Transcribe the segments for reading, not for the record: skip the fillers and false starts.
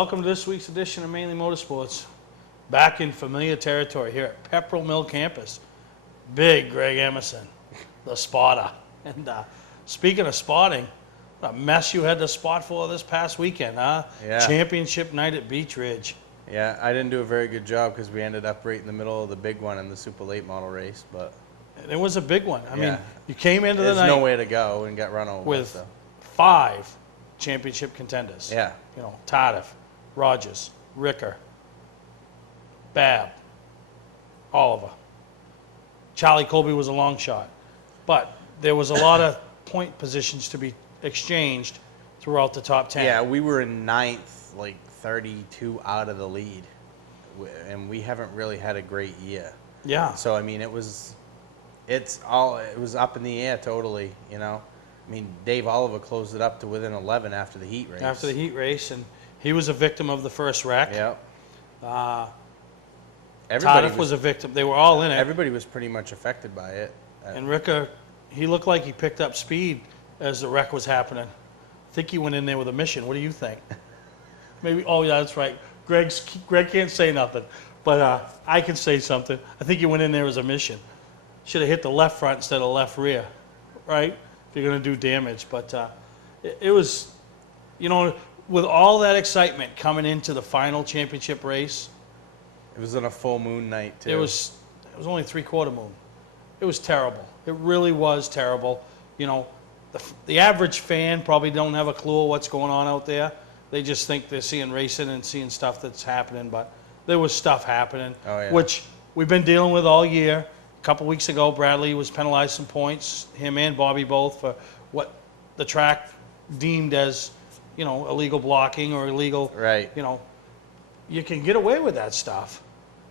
Welcome to this week's edition of Mainely Motorsports. Back in familiar territory here at Pepperell Mill campus. Big Greg Emerson, the spotter. And speaking of spotting, what a mess you had to spot for this past weekend, huh? Yeah. Championship night at Beach Ridge. Yeah, I didn't do a very good job because we ended up right in the middle of the big one in the super late model race. But It was a big one. I mean, Yeah. you came into the there's night no way to go and got run over. with so. 5 championship contenders. Yeah. You know, Tardif, Rogers, Ricker, Babb, Oliver. Charlie Colby was a long shot. But there was a lot of point positions to be exchanged throughout the top 10. Yeah, we were in 9th, like 32 out of the lead. And we haven't really had a great year. Yeah. So, I mean, it was up in the air totally, you know. I mean, Dave Oliver closed it up to within 11 after the heat race. After the heat race, and he was a victim of the first wreck. Yep. Tardif was a victim. They were all in it. Everybody was pretty much affected by it. And Ricker, he looked like he picked up speed as the wreck was happening. I think he went in there with a mission. What do you think? Maybe. Oh, yeah, that's right. Greg can't say nothing, but I can say something. I think he went in there as a mission. Should have hit the left front instead of left rear, right? If you're going to do damage. But it was, you know, with all that excitement coming into the final championship race. It was on a full moon night, too. It was only 3/4 moon. It was terrible. It really was terrible. You know, the average fan probably don't have a clue of what's going on out there. They just think they're seeing racing and seeing stuff that's happening, but there was stuff happening, which we've been dealing with all year. A couple weeks ago, Bradley was penalized some points, him and Bobby both, for what the track deemed as, you know, illegal blocking or illegal, Right. you know. You can get away with that stuff,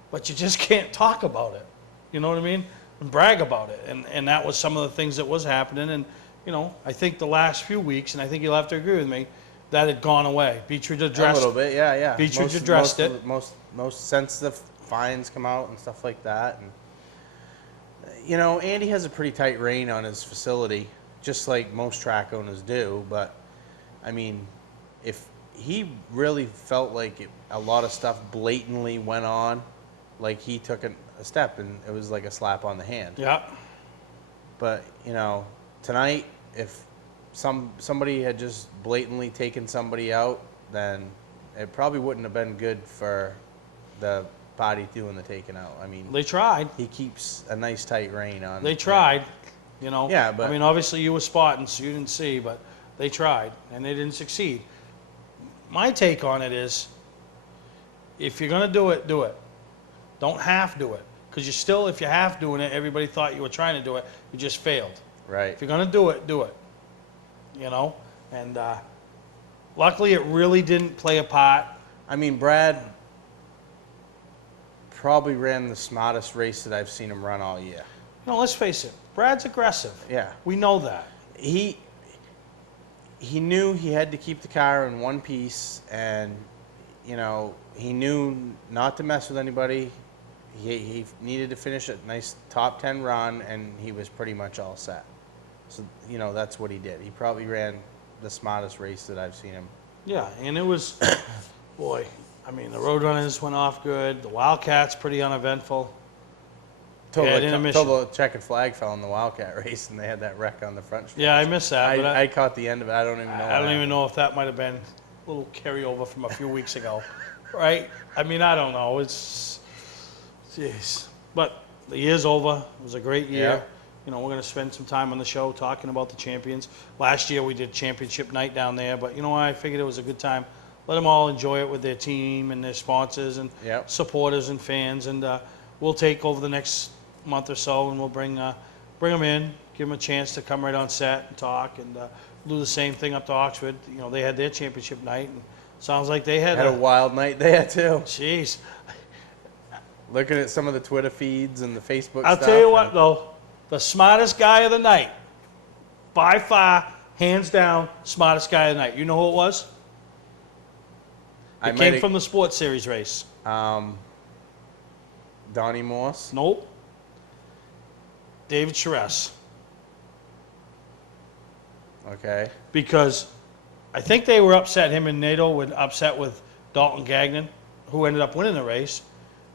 but you just can't talk about it. You know what I mean? And brag about it. And that was some of the things that was happening. And, you know, I think the last few weeks, and I think you'll have to agree with me, that had gone away. Beach Ridge addressed it. A little bit, yeah. Beach Ridge addressed it. Most sensitive fines come out and stuff like that. And, you know, Andy has a pretty tight rein on his facility, just like most track owners do. But, I mean, if he really felt like a lot of stuff blatantly went on, like he took a step and it was like a slap on the hand. Yeah. But, you know, tonight, if somebody had just blatantly taken somebody out, then it probably wouldn't have been good for the party doing the taking out. I mean, They tried. he keeps a nice tight rein on. They tried, you know. Yeah, but I mean, obviously you were spotting, so you didn't see, but they tried, and they didn't succeed. My take on it is, if you're going to do it, do it. Don't half do it. Because you still, if you're half doing it, everybody thought you were trying to do it. You just failed. Right. If you're going to do it, do it. You know? And luckily, it really didn't play a part. I mean, Brad probably ran the smartest race that I've seen him run all year. You know, let's face it. Brad's aggressive. Yeah. We know that. He knew he had to keep the car in one piece, and, you know, he knew not to mess with anybody. He needed to finish a nice top 10 run, and he was pretty much all set. So, you know, that's what he did. He probably ran the smartest race that I've seen him. Yeah, and it was, boy, I mean, the Roadrunners went off good. The Wildcats, pretty uneventful. Until the checkered flag fell in the Wildcat race, and they had that wreck on the front stretch. Yeah, I missed that. I caught the end of it. I don't even know. I don't even know if that might have been a little carryover from a few weeks ago, right? I mean, I don't know. It's, jeez. But the year's over. It was a great year. Yeah. You know, we're going to spend some time on the show talking about the champions. Last year we did championship night down there, but you know, I figured it was a good time. Let them all enjoy it with their team and their sponsors and supporters and fans. And we'll take over the next month or so, and we'll bring them in, give them a chance to come right on set and talk, and do the same thing up to Oxford. You know, they had their championship night, and sounds like they had a wild night there too. Jeez. Looking at some of the Twitter feeds and the Facebook I'll stuff. tell you what, though, the smartest guy of the night, by far, hands down, smartest guy of the night. You know who it was? It came from the Sports Series race. Donnie Morse? Nope. David Charest. Okay. Because I think they were upset, him and Nato were upset with Dalton Gagnon, who ended up winning the race,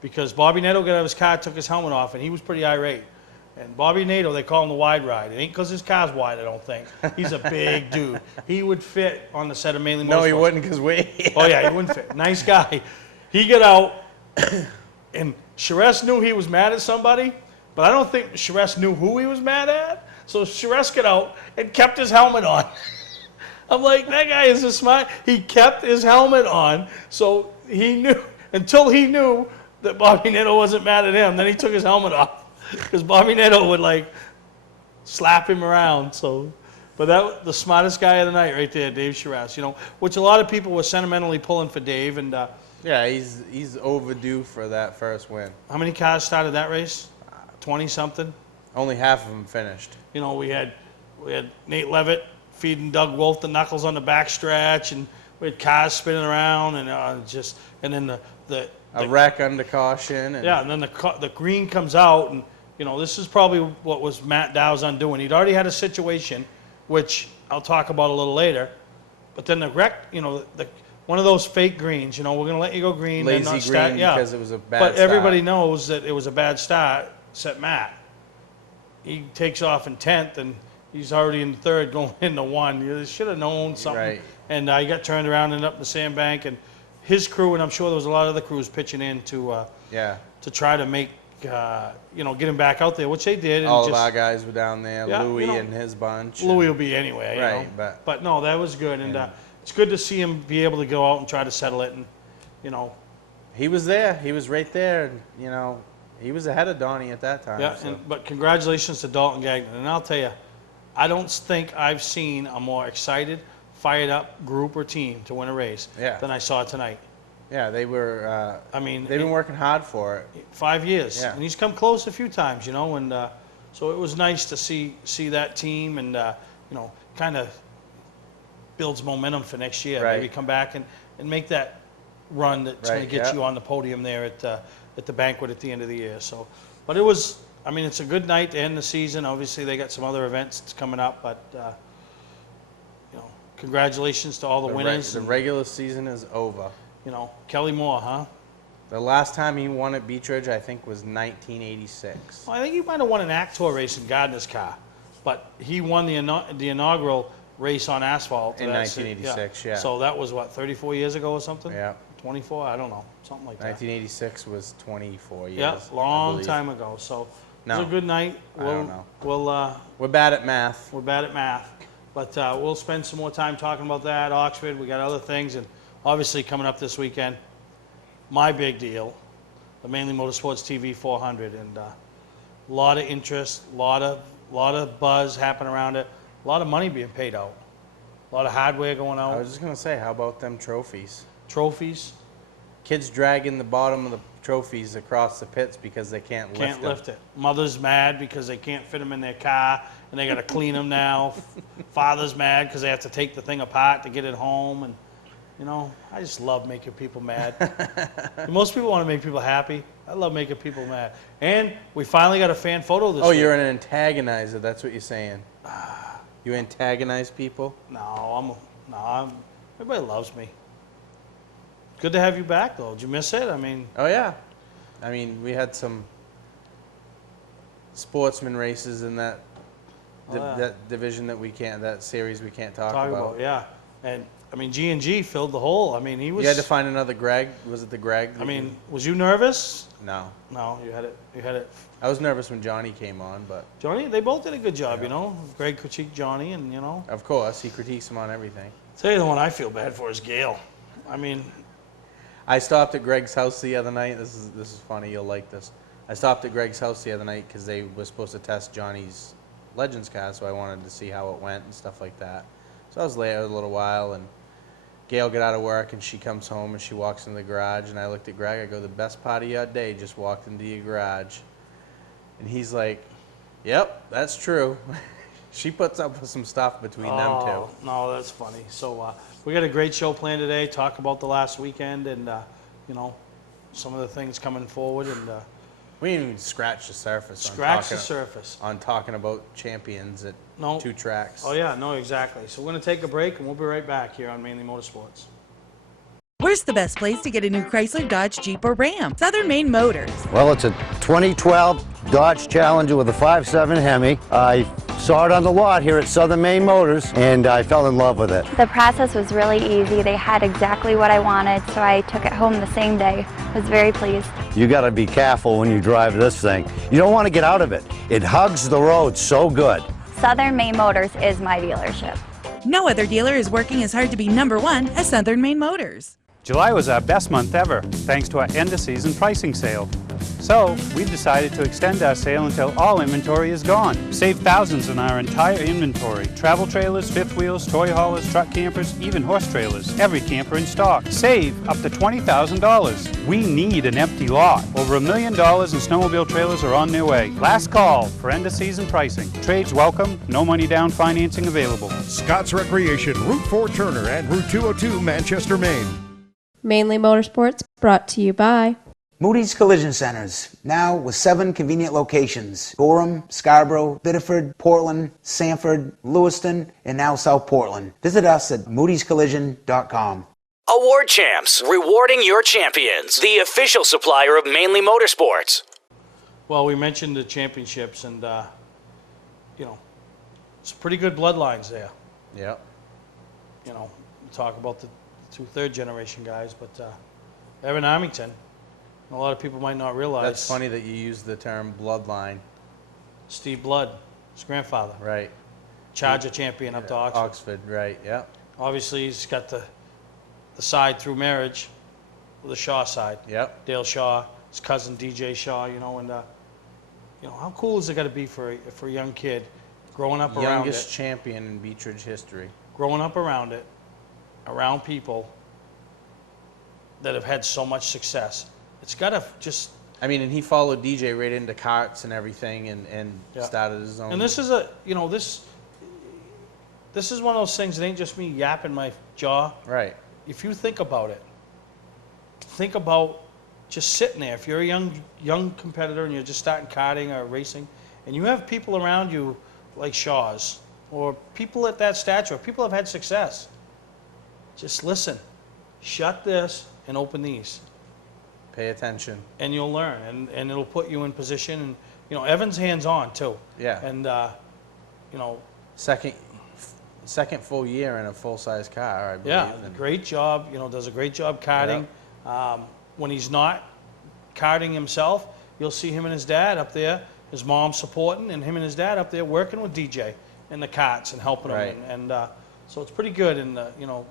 because Bobby Netto got out of his car, took his helmet off, and he was pretty irate. And Bobby Nato, they call him the wide ride. It ain't because his car's wide, I don't think. He's a big dude. He would fit on the set of Mainely Motorsports. No, he wouldn't, because Oh, yeah, he wouldn't fit. Nice guy. He got out, and Charest knew he was mad at somebody, but I don't think Charest knew who he was mad at. So Charest got out and kept his helmet on. I'm like, that guy is a smart. He kept his helmet on, so he knew, until he knew that Bobby Nato wasn't mad at him. Then he took his helmet off. Because Bobby Nato would like slap him around. So, but that the smartest guy of the night right there, Dave Charest. You know, which a lot of people were sentimentally pulling for Dave. And Yeah, he's overdue for that first win. how many cars started that race? 20 something. Only half of them finished. You know, we had Nate Levitt feeding Doug Wolf the knuckles on the backstretch, and we had cars spinning around, and then the A wreck under caution. And yeah, and then the green comes out, and you know, this is probably what was Matt Dow's undoing. He'd already had a situation, which I'll talk about a little later, but then the wreck, you know, one of those fake greens, you know, we're going to let you go green. Lazy and not green start, yeah. because it was a bad But start. everybody knows that it was a bad start, except Matt. He takes off in 10th, and he's already in 3rd going into 1. You should have known something. Right. And he got turned around and up the sandbank, and his crew, and I'm sure there was a lot of other crews pitching in to try to make, you know, get him back out there, which they did. And All of our guys were down there, Yeah, Louis you know, and his bunch. Louis will be anyway, you Right, know. but no, that was good, and it's good to see him be able to go out and try to settle it, and you know. he was there. He was right there. And, you know, he was ahead of Donnie at that time. Yeah, so. but congratulations to Dalton Gagnon, and I'll tell you, I don't think I've seen a more excited, fired up group or team to win a race than I saw tonight. Yeah, they were. I mean, they've been working hard for it. 5 years, Yeah. and he's come close a few times, you know, and so it was nice to see that team, and you know, kind of builds momentum for next year. Right. Maybe come back and make that run that's going to get you on the podium there at the banquet at the end of the year. So, but it was, I mean, it's a good night to end the season. Obviously, they got some other events coming up, but you know, congratulations to all the winners. The regular season is over. You know, Kelly Moore, huh? The last time he won at Beach Ridge, I think, was 1986. Well, I think he might have won an Actor race in Gardner's car, but he won the inaugural race on asphalt. In 1986, yeah. So that was, what, 34 years ago or something? Yeah. 24? I don't know. Something like that. 1986 was 24 years. Yeah, I long believe. time ago. So it No. was a good night. I don't know. We're bad at math. bad at math. But we'll spend some more time talking about that, Oxford. We got other things, and obviously coming up this weekend, my big deal, the Mainly Motorsports TV 400, and a lot of interest, a lot of buzz happening around it, a lot of money being paid out, a lot of hardware going I out, was just going to say, how about them trophies? trophies. Kids dragging the bottom of the trophies across the pits because they can't lift Can't them. lift it. Mother's mad because they can't fit them in their car and they got to clean them now. Father's mad because they have to take the thing apart to get it home. And, you know, I just love making people mad. Most people want to make people happy. I love making people mad. And we finally got a fan photo this week. Oh, you're an antagonizer. That's what you're saying. You antagonize people? No, everybody loves me. Good to have you back, though. Did you miss it? I mean, Oh, yeah. I mean, we had some sportsman races in that that division that series we can't talk about. yeah. And, I mean, G&G filled the hole. I mean, he was... You had to find another Greg. Was it the Greg? I mean, was you nervous? No. No, you had it. I was nervous when Johnny came on, but Johnny, they both did a good job, you know. Greg critiqued Johnny, and, you know. of course, he critiques him on everything. Tell you the one I feel bad for is Gail. I mean, I stopped at Greg's house the other night. This is funny. You'll like this. I stopped at Greg's house the other night because they were supposed to test Johnny's Legends car, so I wanted to see how it went and stuff like that. So I was there a little while, and Gail got out of work, and she comes home, and she walks into the garage, and I looked at Greg. I go, the best part of your day just walked into your garage. And he's like, yep, that's true. She puts up with some stuff between them two. No, that's funny. So we got a great show planned today. Talk about the last weekend and, you know, some of the things coming forward. And We didn't even scratch the surface. surface. On talking about champions at No. 2 tracks. Oh, yeah, no, exactly. So we're going to take a break, and we'll be right back here on Mainly Motorsports. We Where's the best place to get a new Chrysler, Dodge, Jeep, or Ram? Southern Maine Motors. Well, it's a 2012 Dodge Challenger with a 5.7 Hemi. I saw it on the lot here at Southern Maine Motors, and I fell in love with it. The process was really easy. They had exactly what I wanted, so I took it home the same day. I was very pleased. You got to be careful when you drive this thing. You don't want to get out of it. It hugs the road so good. Southern Maine Motors is my dealership. No other dealer is working as hard to be #1 as Southern Maine Motors. July was our best month ever, thanks to our end-of-season pricing sale. So, we've decided to extend our sale until all inventory is gone. Save thousands on our entire inventory. Travel trailers, fifth wheels, toy haulers, truck campers, even horse trailers. Every camper in stock. Save up to $20,000. We need an empty lot. Over $1 million in snowmobile trailers are on their way. Last call for end-of-season pricing. Trades welcome, no money down financing available. Scott's Recreation, Route 4 Turner and Route 202 Manchester, Maine. Mainly Motorsports, brought to you by Moody's Collision Centers, now with 7 convenient locations: Gorham, Scarborough, Biddeford, Portland, Sanford, Lewiston, and now South Portland. Visit us at moodyscollision.com. Award Champs, rewarding your champions. The official supplier of Mainly Motorsports. Well, we mentioned the championships, and you know, it's pretty good bloodlines there. Yep. You know, we talk about the 2 third-generation guys, but Evan Armington, a lot of people might not realize. That's funny that you use the term bloodline. Steve Blood, his grandfather. Right. Charger champion up to Oxford. Oxford, right, yeah. Obviously, he's got the side through marriage with the Shaw side. Yep. Dale Shaw, his cousin DJ Shaw, you know, and you know, how cool is it got to be for a young kid growing up around it? Youngest champion in Beechridge history. Growing up around it, around people that have had so much success. It's got to just... I mean, and he followed DJ right into karts and everything, and Yeah. started his own... And this is a, you know, this is one of those things that ain't just me yapping my jaw. Right. If you think about it, think about just sitting there. If you're a young competitor and you're just starting karting or racing, and you have people around you like Shaw's, or people at that stature, people have had success, just listen. Shut this and open these. Pay attention. And you'll learn, and it'll put you in position. And you know, Evan's hands-on too. Yeah. And you know, Second full year in a full-size car, I believe. yeah, and great job. You know, does a great job karting. When he's not karting himself, you'll see him and his dad up there. His mom supporting, and him and his dad up there working with DJ in the karts and helping Right. him. And so it's pretty good. And you know,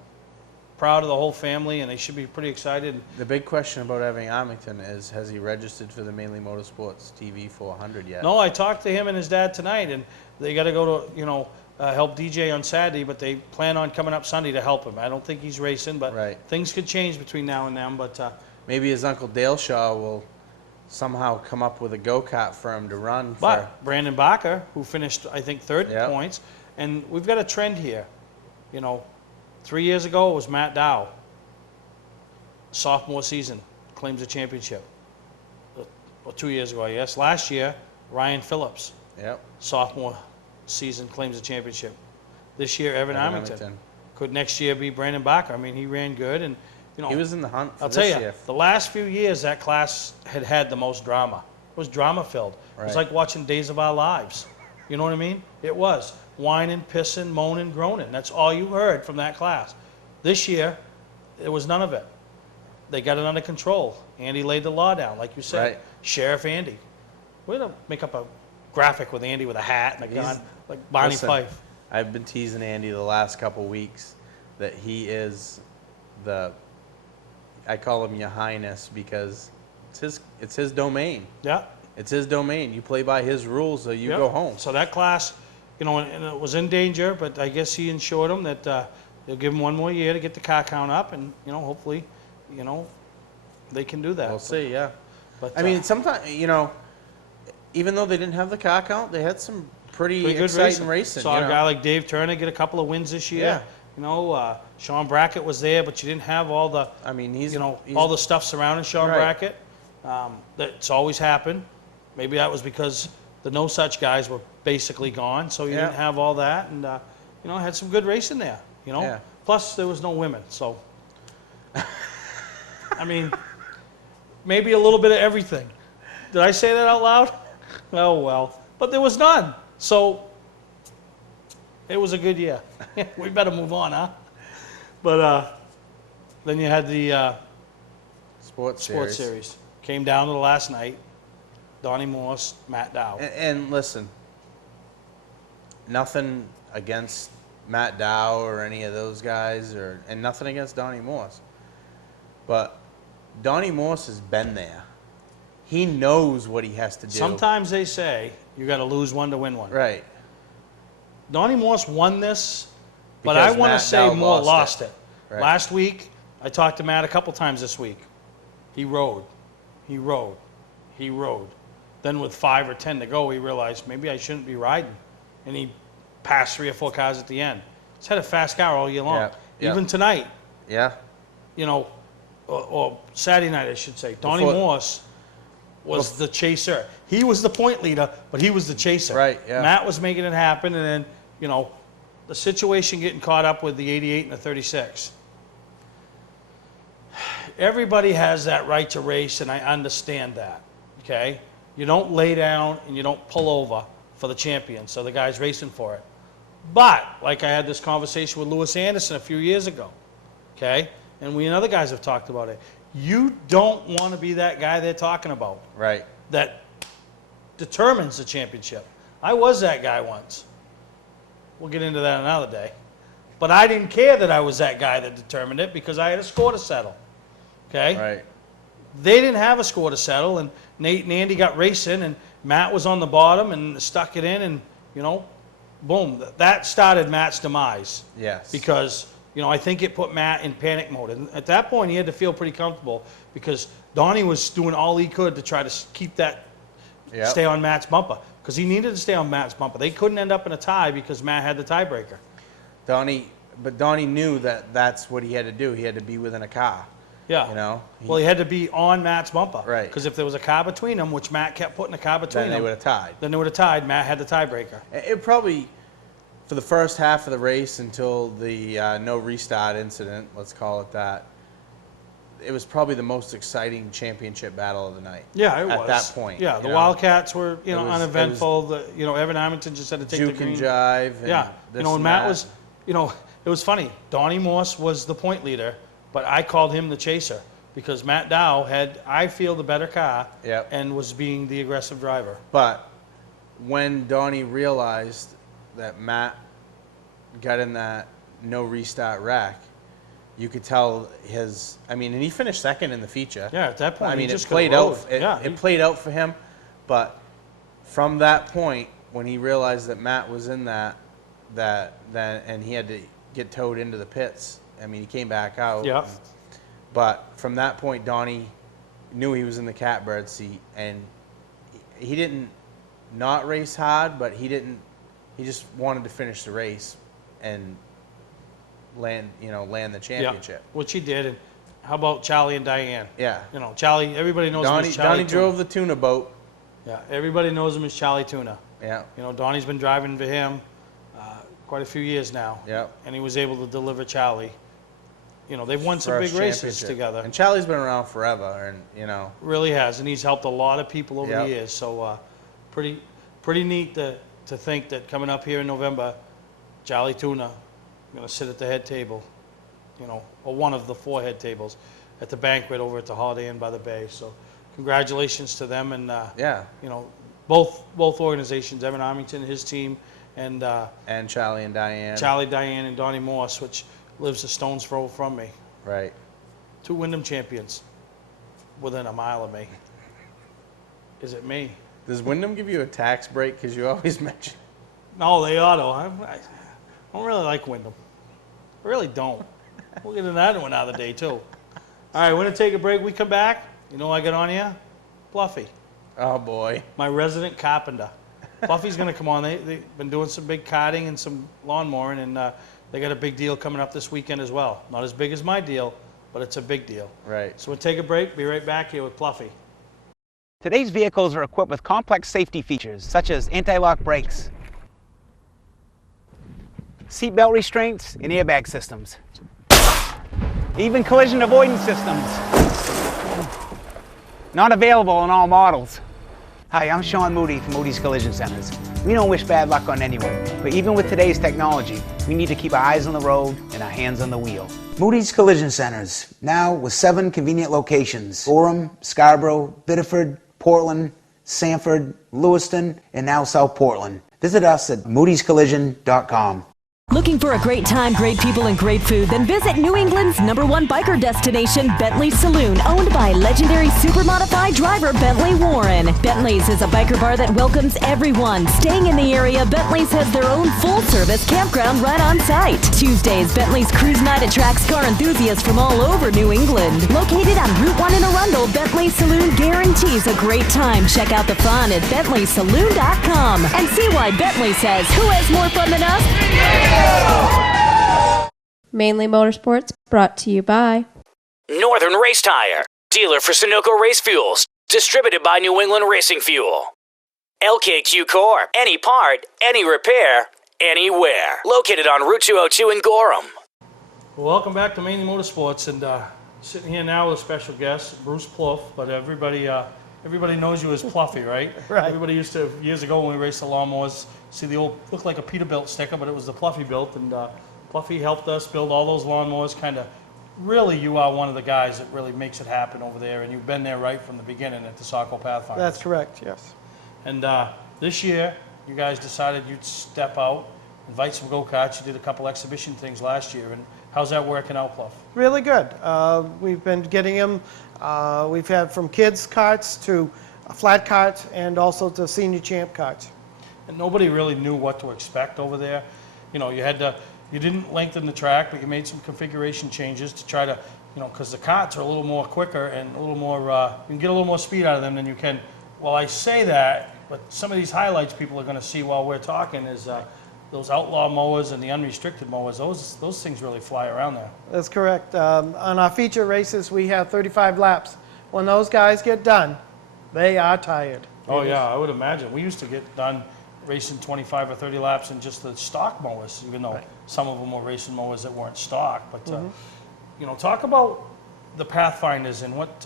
proud of the whole family, and they should be pretty excited. The big question about Evan Armington is, has he registered for the Mainly Motorsports TV 400 yet? No, I talked to him and his dad tonight, and they got to go to, you know, help DJ on Saturday, but they plan on coming up Sunday to help him. I don't think he's racing, but Right. things could change between now and then. But Maybe his uncle Dale Shaw will somehow come up with a go-kart for him to run. But Brandon Barker, who finished, I think, third in Yep. points, and we've got a trend here. You know, 3 years ago it was Matt Dow. Sophomore season, claims a championship. Or 2 years ago, I guess. Last year, Ryan Phillips. Yep. Sophomore season, claims a championship. This year, Evan Armington. Could next year be Brandon Barker. I mean, he ran good, and you know, He was in the hunt for I'll this tell you, year. the last few years that class had the most drama. It was drama filled. It was Right. like watching Days of Our Lives. You know what I mean? It was whining, pissing, moaning, groaning. That's all you heard from that class. This year, there was none of it. They got it under control. Andy laid the law down, like you said. Right. Sheriff Andy. We're gonna make up a graphic with Andy with a hat and a gun, like Barney Listen, Fife. I've been teasing Andy the last couple weeks that he is I call him Your Highness because it's his domain. Yeah. It's his domain. You play by his rules or you Yep. go home. So that class, you know, and it was in danger, but I guess he assured him that they'll give him one more year to get the car count up, and you know, hopefully, you know, they can do that. We'll see, yeah. But I mean, sometimes, you know, even though they didn't have the car count, they had some pretty pretty good exciting racing. Saw you a know. guy like Dave Turner get a couple of wins this year. Yeah. You know, Sean Brackett was there, but you didn't have all the, I mean, he's, you know, he's all the stuff surrounding Sean Right. Brackett. That's always happened. Maybe that was because the no such guys were basically gone, so you Yeah. didn't have all that, and you know, had some good racing there. You know, Yeah. plus there was no women, so I mean, maybe a little bit of everything. Did I say that out loud? Oh, well. But there was none. So it was a good year. We better move on, huh? But then you had the Sports series. Came down to the last night. Donnie Morse, Matt Dow. And listen, nothing against Matt Dow or any of those guys, and nothing against Donnie Morse. But Donnie Morse has been there. He knows what he has to do. Sometimes they say you got to lose one to win one. Right. Donnie Morse won this, but Because I want to Matt say Dow more lost lost it. it. Right. Last week, I talked to Matt a couple times this week. He rode. Then with 5 or 10 to go, he realized maybe I shouldn't be riding. And he passed 3 or 4 cars at the end. He's had a fast car all year long. Yeah, yeah. Even tonight, Yeah. you know, or Saturday night, I should say. Donnie Morse was the chaser. He was the point leader, but he was the chaser. Right, yeah. Matt was making it happen, and then, you know, the situation getting caught up with the 88 and the 36. Everybody has that right to race, and I understand that, okay? You don't lay down and you don't pull over for the champion, so the guy's racing for it. But, like I had this conversation with Lewis Anderson a few years ago, okay? And we and other guys have talked about it. You don't want to be that guy they're talking about. Right. That determines the championship. I was that guy once. We'll get into that another day. But I didn't care that I was that guy that determined it because I had a score to settle. Okay? Right. They didn't have a score to settle, and Nate and Andy got racing, and Matt was on the bottom and stuck it in, and, you know, boom. That started Matt's demise. Yes. Because, you know, I think it put Matt in panic mode. And at that point, he had to feel pretty comfortable because Donnie was doing all he could to try to keep that, Yep. stay on Matt's bumper. Because he needed to stay on Matt's bumper. They couldn't end up in a tie because Matt had the tiebreaker. But Donnie knew that that's what he had to do. He had to be within a car. Yeah. You know? Well, he had to be on Matt's bumper. Right. Because if there was a car between them, which Matt kept putting a car between Then them, they would have tied. then they would have tied. Matt had the tiebreaker. It probably, for the first half of the race until the no restart incident, let's call it that, it was probably the most exciting championship battle of the night. Yeah, it was. At that point. Yeah, the you know? Wildcats were, you know, It was- uneventful. Evan Armington just had to take the Juke green. and jive. And Yeah, this you know, and and Matt that. was, you know, it was funny. Donnie Morse was the point leader, but I called him the chaser because Matt Dow had, I feel, the better car Yep. and was being the aggressive driver. But when Donnie realized that Matt got in that no restart wreck, you could tell his. I mean, and he finished second in the feature. Yeah, at that point, I he mean, just it played could've out. rode. It played out for him, but from that point, when he realized that Matt was in that, and he had to get towed into the pits. I mean, he came back out. Yeah. But from that point, Donnie knew he was in the catbird seat, and he didn't not race hard, but he didn't. He just wanted to finish the race and land the championship. Yeah, which he did. And how about Charlie and Diane? Yeah. You know, Charlie, everybody knows him as Charlie Donnie Tuna. drove the tuna boat. Yeah, everybody knows him as Charlie Tuna. Yeah. You know, Donnie's been driving for him quite a few years now. Yeah. And he was able to deliver Charlie. You know, they've won some First big races championship. together. And Charlie's been around forever, and you know. Really has, and he's helped a lot of people over Yep. the years. So pretty neat to think that coming up here in November, Charlie Tuna going to sit at the head table, you know, or one of the 4 head tables at the banquet over at the Holiday Inn by the Bay. So congratulations to them, and Yeah. you know, both organizations, Evan Armington and his team, and Charlie and Diane. Charlie, Diane, and Donnie Morse, which lives a stone's throw from me. Right. 2 Wyndham champions within a mile of me. Is it me? Does Wyndham give you a tax break? Because you always mention. No, they ought to. I don't really like Wyndham. I really don't. We'll get into that one another day, too. All right, we're going to take a break. We come back. You know what I got on here? Fluffy, Oh boy. my resident carpenter. Fluffy's going to come on. They've been doing some big karting and some lawnmowing, and they got a big deal coming up this weekend as well. Not as big as my deal, but it's a big deal. Right. So we'll take a break. Be right back here with Fluffy. Today's vehicles are equipped with complex safety features such as anti-lock brakes, seatbelt restraints, and airbag systems, even collision avoidance systems. Not available in all models. Hi, I'm Sean Moody from Moody's Collision Centers. We don't wish bad luck on anyone, but even with today's technology, we need to keep our eyes on the road and our hands on the wheel. Moody's Collision Centers, now with 7 convenient locations: Gorham, Scarborough, Biddeford, Portland, Sanford, Lewiston, and now South Portland. Visit us at moodyscollision.com. Looking for a great time, great people, and great food? Then visit New England's #1 biker destination, Bentley's Saloon, owned by legendary super modified driver Bentley Warren. Bentley's is a biker bar that welcomes everyone. Staying in the area, Bentley's has their own full-service campground right on site. Tuesdays, Bentley's Cruise Night attracts car enthusiasts from all over New England. Located on Route 1 in Arundel, Bentley's Saloon guarantees a great time. Check out the fun at BentleySaloon.com and see why Bentley says, who has more fun than us? Mainly Motorsports, brought to you by Northern Race Tire, dealer for Sunoco Race Fuels, distributed by New England Racing Fuel. LKQ Core, any part, any repair, anywhere. Located on Route 202 in Gorham. Well, welcome back to Mainly Motorsports, and sitting here now with a special guest, Bruce Plouffe, but everybody knows you as Pluffy, right? Right. Everybody used to, years ago when we raced the lawnmowers, see the old, looked like a Peterbilt sticker, but it was the Pluffy built, and Pluffy helped us build all those lawnmowers. Kind of, really, you are one of the guys that really makes it happen over there, and you've been there right from the beginning at the Saco Pathfinder. That's correct, yes. And this year, you guys decided you'd step out, invite some go-karts. You did a couple exhibition things last year, and how's that working out, Pluff? Really good. We've been getting them, we've had from kids carts to flat carts and also to senior champ carts. And nobody really knew what to expect over there. You know, you didn't lengthen the track, but you made some configuration changes to try to, because the carts are a little more quicker and a little more, you can get a little more speed out of them than you can. Well, I say that, but some of these highlights people are going to see while we're talking is those outlaw mowers and the unrestricted mowers. Those things really fly around there. That's correct. On our feature races, we have 35 laps. When those guys get done, they are tired. Oh yeah, I would imagine. We used to get done racing 25 or 30 laps in just the stock mowers, even though some of them were racing mowers that weren't stock. But talk about the Pathfinders and what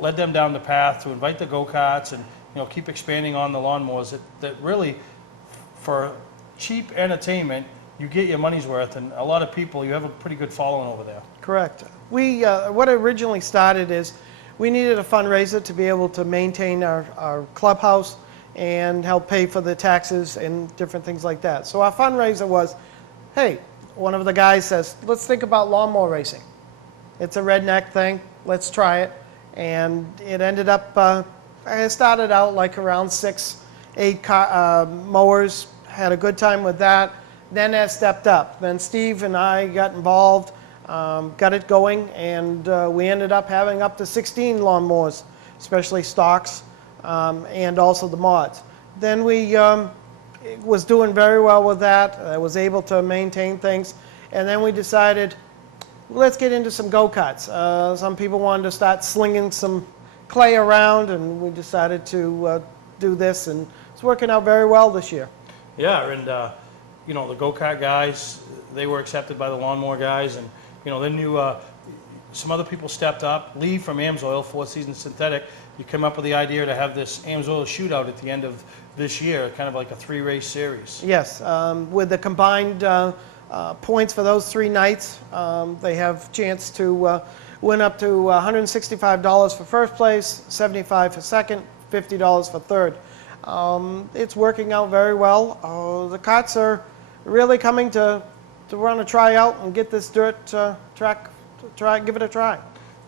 led them down the path to invite the go-karts and keep expanding on the lawnmowers. That really, for cheap entertainment, you get your money's worth, and a lot of people, you have a pretty good following over there. Correct. We what originally started is we needed a fundraiser to be able to maintain our clubhouse and help pay for the taxes and different things like that. So our fundraiser was, hey, one of the guys says, let's think about lawnmower racing. It's a redneck thing, let's try it. And it ended up, it started out like around 6, 8 mowers, had a good time with that. Then that stepped up. Then Steve and I got involved, got it going, and we ended up having up to 16 lawnmowers, especially stocks. And also the mods. Then we was doing very well with that. I was able to maintain things. And then we decided, let's get into some go-karts. Some people wanted to start slinging some clay around, and we decided to do this, and it's working out very well this year. Yeah, and the go-kart guys, they were accepted by the lawnmower guys, and then some other people stepped up. Lee from Amsoil, 4 Seasons Synthetic, you came up with the idea to have this Amsoil shootout at the end of this year, kind of like a 3-race series. Yes, with the combined points for those 3 nights, they have chance to win up to $165 for first place, $75 for second, $50 for third. It's working out very well. The carts are really coming to run a tryout and get this dirt track, give it a try.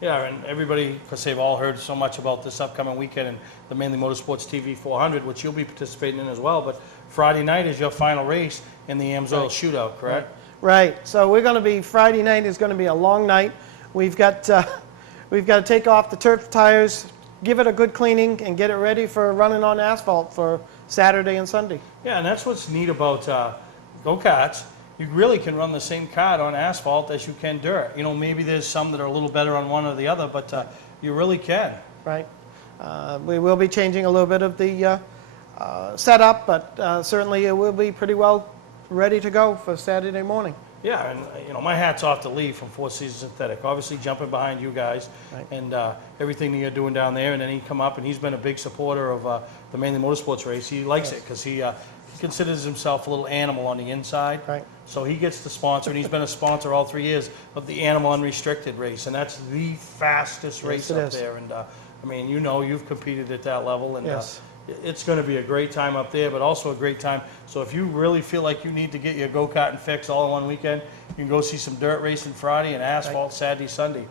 Yeah, and everybody, because they've all heard so much about this upcoming weekend and the Mainly Motorsports TV 400, which you'll be participating in as well. But Friday night is your final race in the Amsoil shootout, correct? Right. So we're going to be, Friday night is going to be a long night. We've got to take off the turf tires, give it a good cleaning, and get it ready for running on asphalt for Saturday and Sunday. Yeah, and that's what's neat about go-karts. You really can run the same kart on asphalt as you can dirt. Maybe there's some that are a little better on one or the other, but you really can. Right. We will be changing a little bit of the setup, but certainly it will be pretty well ready to go for Saturday morning. Yeah, and you know, my hat's off to Lee from Four Seasons Synthetic. Obviously, jumping behind you guys and everything that you're doing down there, and then he come up and he's been a big supporter of the Mainly Motorsports race. He likes it because he considers himself a little animal on the inside. Right. So he gets to sponsor, and he's been a sponsor all 3 years of the Animal Unrestricted race, and that's the fastest race up there. And I mean, you know, you've competed at that level, and it's going to be a great time up there, but also a great time. So if you really feel like you need to get your go-karting fix all in one weekend, you can go see some dirt racing Friday and asphalt Saturday, Sunday.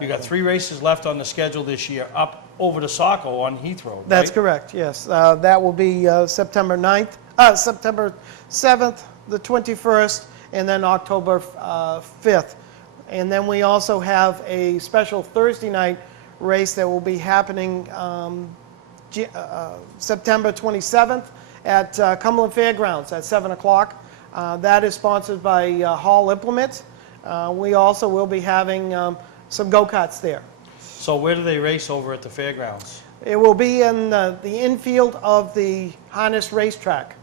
You got 3 races left on the schedule this year, up over to Saco on Heathrow. That's right? correct, yes. That will be September 9th, September 7th, the 21st, and then October 5th. And then we also have a special Thursday night race that will be happening September 27th at Cumberland Fairgrounds at 7 o'clock. That is sponsored by Hall Implements. We also will be having some go-karts there. So where do they race over at the fairgrounds? It will be in the infield of the harness racetrack.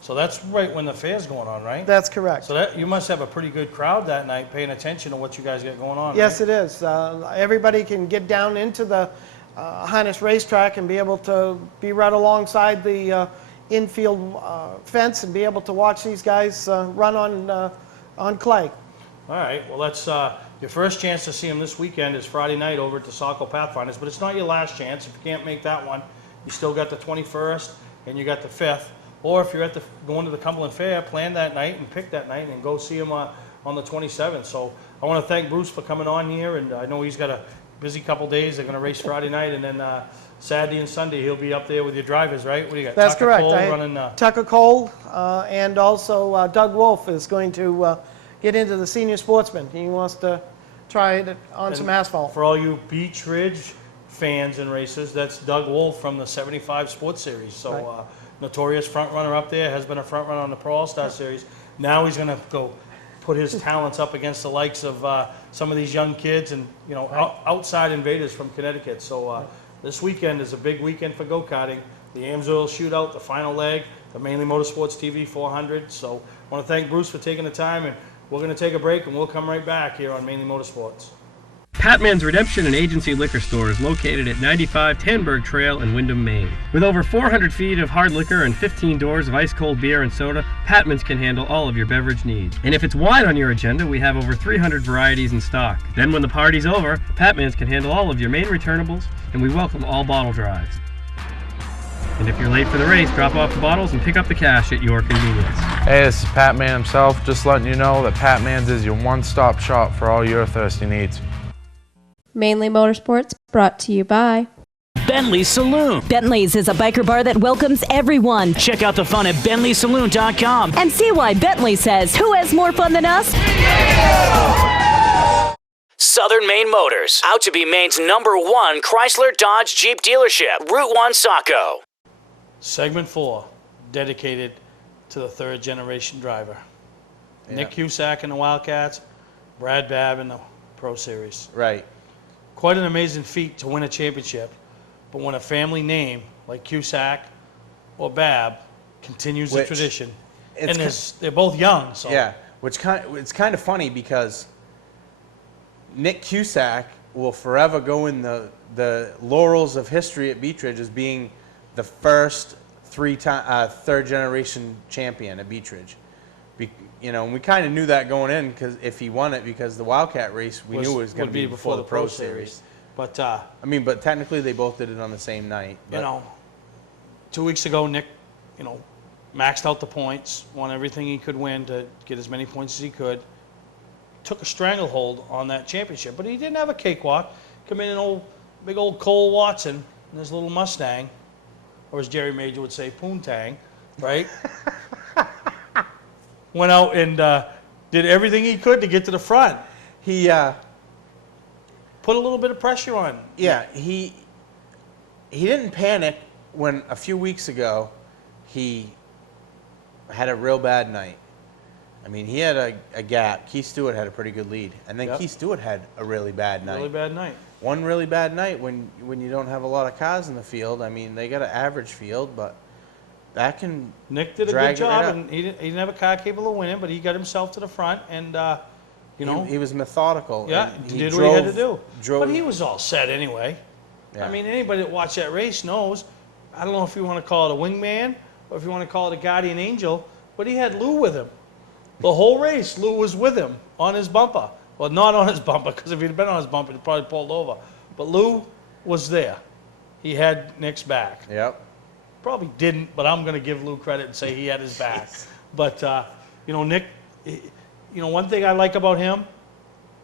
So that's right when the fair's going on, right? That's correct. So that you must have a pretty good crowd that night paying attention to what you guys got going on. Yes, right? it is. Everybody can get down into the harness racetrack and be able to be right alongside the infield fence and be able to watch these guys run on clay. All right. Well, that's your first chance to see them this weekend is Friday night over at the Saco Pathfinders, but it's not your last chance. If you can't make that one, you still got the 21st and you got the 5th. Or if you're going to the Cumberland Fair, plan that night and pick that night and go see them on the 27th. So I want to thank Bruce for coming on here, and I know he's got a busy couple days. They're going to race Friday night, and then Saturday and Sunday he'll be up there with your drivers, right? What do you got? That's Tucker correct. Cole running, Tucker Cole and also Doug Wolf is going to get into the senior sportsman. He wants to try it on some asphalt. For all you Beach Ridge fans and racers, that's Doug Wolf from the 75 Sports Series. So notorious front runner up there, has been a front runner on the Pro All-Star Series. Now he's going to go put his talents up against the likes of some of these young kids and outside invaders from Connecticut. So this weekend is a big weekend for go-karting. The Amsoil Shootout, the final leg, the Mainly Motorsports TV 400. So I want to thank Bruce for taking the time, and we're going to take a break and we'll come right back here on Mainly Motorsports. Patman's Redemption and Agency Liquor Store is located at 95 Tanberg Trail in Windham, Maine. With over 400 feet of hard liquor and 15 doors of ice-cold beer and soda, Patman's can handle all of your beverage needs. And if it's wine on your agenda, we have over 300 varieties in stock. Then when the party's over, Patman's can handle all of your main returnables, and we welcome all bottle drives. And if you're late for the race, drop off the bottles and pick up the cash at your convenience. Hey, this is Pat Man himself, just letting you know that Pat Man's is your one-stop shop for all your thirsty needs. Mainly Motorsports, brought to you by Bentley Saloon. Bentley's is a biker bar that welcomes everyone. Check out the fun at BentleySaloon.com. And see why Bentley says, who has more fun than us? Southern Maine Motors, out to be Maine's #1 Chrysler Dodge Jeep dealership. Route 1 Saco. Segment 4, dedicated to the third generation driver. Nick Cusack in the Wildcats, Brad Babb in the Pro Series. Right. Quite an amazing feat to win a championship, but when a family name like Cusack or Babb continues the tradition, and they're both young, so yeah, it's kind of funny because Nick Cusack will forever go in the laurels of history at Beech Ridge as being the first third generation champion at Beech Ridge. And we kind of knew that going in because if he won it, because the Wildcat race we knew it was going to be before the Pro Series. But but technically they both did it on the same night. But. 2 weeks ago, Nick, maxed out the points, won everything he could win to get as many points as he could. Took a stranglehold on that championship, but he didn't have a cakewalk. Come in big old Cole Watson in his little Mustang, or as Jerry Major would say, Poontang, right? Went out and did everything he could to get to the front. He put a little bit of pressure on. Yeah, he didn't panic when a few weeks ago he had a real bad night. I mean, he had a gap. Keith Stewart had a pretty good lead, and then Keith Stewart had a really bad night. Really bad night. One really bad night when you don't have a lot of cars in the field. I mean, they got an average field, but that can Nick did a drag good it right job, up. and he didn't have a car capable of winning, but he got himself to the front, and you know, he was methodical. yeah, and he did what he had to do. But he was all set anyway. Yeah. I mean, anybody that watched that race knows. I don't know if you want to call it a wingman or if you want to call it a guardian angel, but he had Lou with him. The whole race, Lou was with him on his bumper. Well, not on his bumper, because if he'd been on his bumper, he'd probably pulled over. But Lou was there. He had Nick's back. Yep. Probably didn't, but I'm going to give Lou credit and say he had his back. But, you know, Nick, you know, one thing I like about him,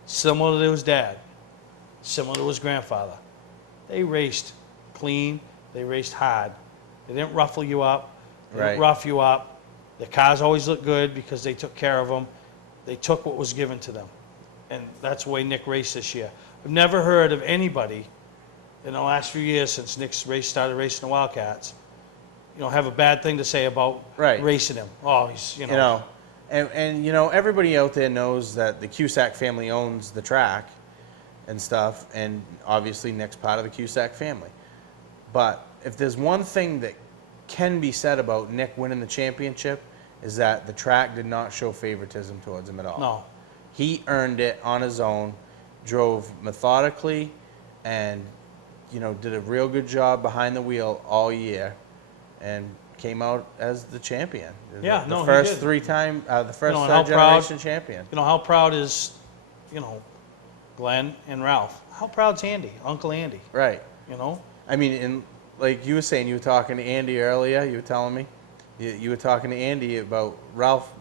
similar to his dad, similar to his grandfather, they raced clean, they raced hard. They didn't ruffle you up, they didn't rough you up. The cars always looked good because they took care of them. They took what was given to them. And that's the way Nick raced this year. I've never heard of anybody in the last few years since Nick's started racing the Wildcats, you know, have a bad thing to say about racing him. Oh, he's, you know. And you know, everybody out there knows that the Cusack family owns the track and stuff, and obviously Nick's part of the Cusack family. But if there's one thing that can be said about Nick winning the championship, is that the track did not show favoritism towards him at all. No. He earned it on his own, drove methodically, and, you know, did a real good job behind the wheel all year, and came out as the champion. Yeah, the no, first he did. three-time, the first You know, and how third-generation champion. You know, how proud is, you know, Glenn and Ralph? How proud's Andy, Uncle Andy? Right. You know? I mean, in, like you were saying, you were talking to Andy earlier, you were telling me, you were talking to Andy about Ralph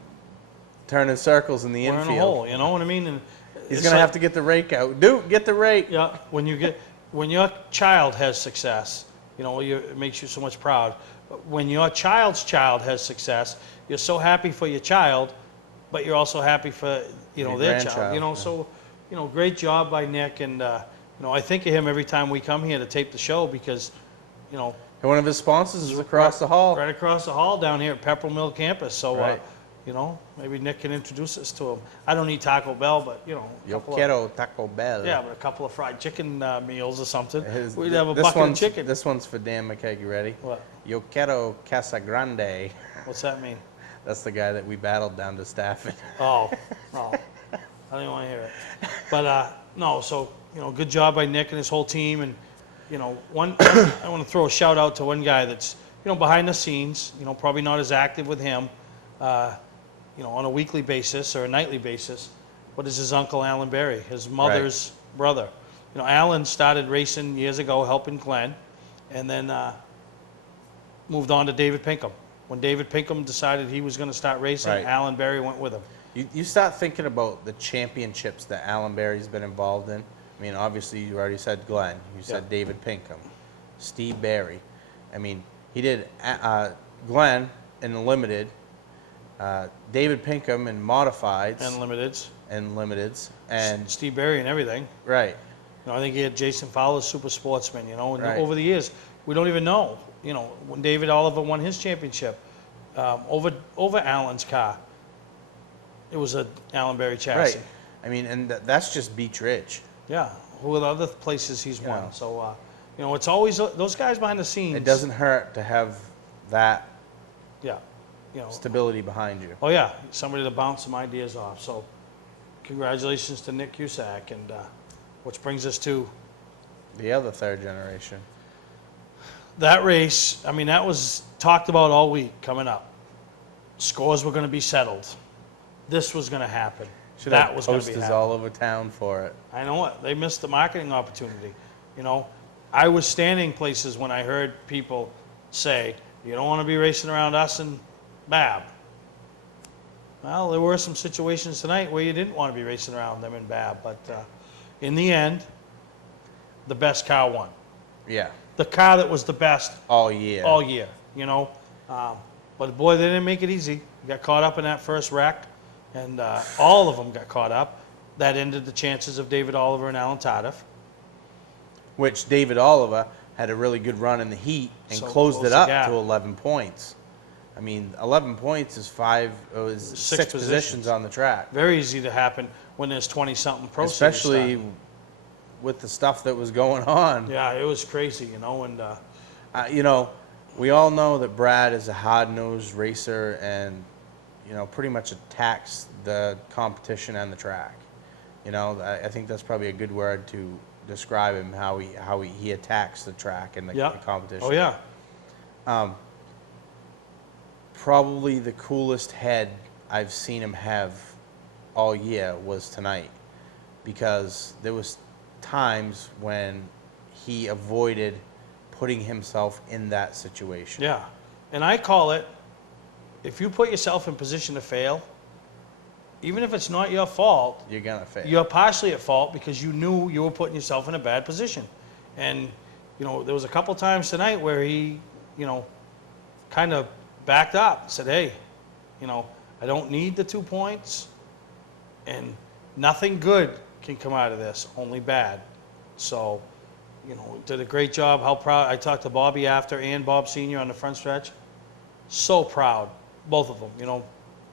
turning circles in the We're infield. in a hole, you know what I mean? And He's going to have to get the rake out. Dude, get the rake. Yeah, when your child has success, you know, it makes you so much proud. But when your child's child has success, you're so happy for your child, but you're also happy for, you know, Your their grandchild, child. You know, yeah. so, you know, great job by Nick. And, you know, I think of him every time we come here to tape the show because, you know. And one of his sponsors is across the hall. Right across the hall down here at Pepperell Mill campus. So, Right. you know, maybe Nick can introduce us to him. I don't eat Taco Bell, but, you know. Yo quiero Taco Bell. Yeah, but a couple of fried chicken meals or something. His- We'd have a this bucket of one's- chicken. This one's for Dan McKay. You ready? What? Yo quiero Casa Grande. What's that mean? That's the guy that we battled down to Stafford. Oh, I didn't want to hear it. But, no, so, you know, good job by Nick and his whole team. And, you know, I want to throw a shout out to one guy that's, you know, behind the scenes, you know, probably not as active with him, you know, on a weekly basis or a nightly basis, but is his uncle Alan Berry, his mother's brother. You know, Alan started racing years ago, helping Glenn, and then moved on to David Pinkham. When David Pinkham decided he was going to start racing, Right. Alan Berry went with him. You start thinking about the championships that Alan Berry's been involved in. I mean, obviously, you already said Glenn. You said David Pinkham, Steve Berry. I mean, he did Glenn in the limited, David Pinkham in modifieds. And limiteds. And limiteds. And Steve Berry and everything. Right. You know, I think he had Jason Fowler, super sportsman, you know, and Right. over the years, we don't even know, you know, when David Oliver won his championship, over Alan's car, it was a Alan Berry chassis. Right. I mean, and that's just Beach Ridge. Yeah, who are the other places he's won. Yeah. So, you know, it's always those guys behind the scenes. It doesn't hurt to have that Yeah, you know. stability behind you. Oh yeah, somebody to bounce some ideas off. So, congratulations to Nick Cusack, and which brings us to The other third generation. that race. I mean, that was talked about all week coming up. Scores were going to be settled. This was going to happen. Should that have was going to be posters happening. all over town for it. I know it. They missed the marketing opportunity. You know, I was standing places when I heard people say, "You don't want to be racing around us and Bab." Well, there were some situations tonight where you didn't want to be racing around them and Bab, but in the end, the best car won. Yeah. The car that was the best all year. All year, you know. But boy, they didn't make it easy. Got caught up in that first wreck, and all of them got caught up. That ended the chances of David Oliver and Alan Tardif. Which David Oliver had a really good run in the heat and So closed close it the up gap. to 11 points. I mean, 11 points is six positions on the track. Very easy to happen when there's 20-something pro series Especially starting. with the stuff that was going on. Yeah, it was crazy, you know. And you know, we all know that Brad is a hard-nosed racer and, you know, pretty much attacks the competition and the track. You know, I think that's probably a good word to describe him, how he attacks the track and the competition. Oh, yeah. Probably the coolest head I've seen him have all year was tonight, because there was times when he avoided putting himself in that situation. Yeah. And I call it, if you put yourself in position to fail, even if it's not your fault, you're gonna fail. You're partially at fault because you knew you were putting yourself in a bad position. And, you know, there was a couple times tonight where he, you know, kind of backed up, said, hey, you know, I don't need the 2 points, and nothing good can come out of this, only bad. So, you know, did a great job. How proud. I talked to Bobby after and Bob Sr. on the front stretch. So proud, both of them, you know.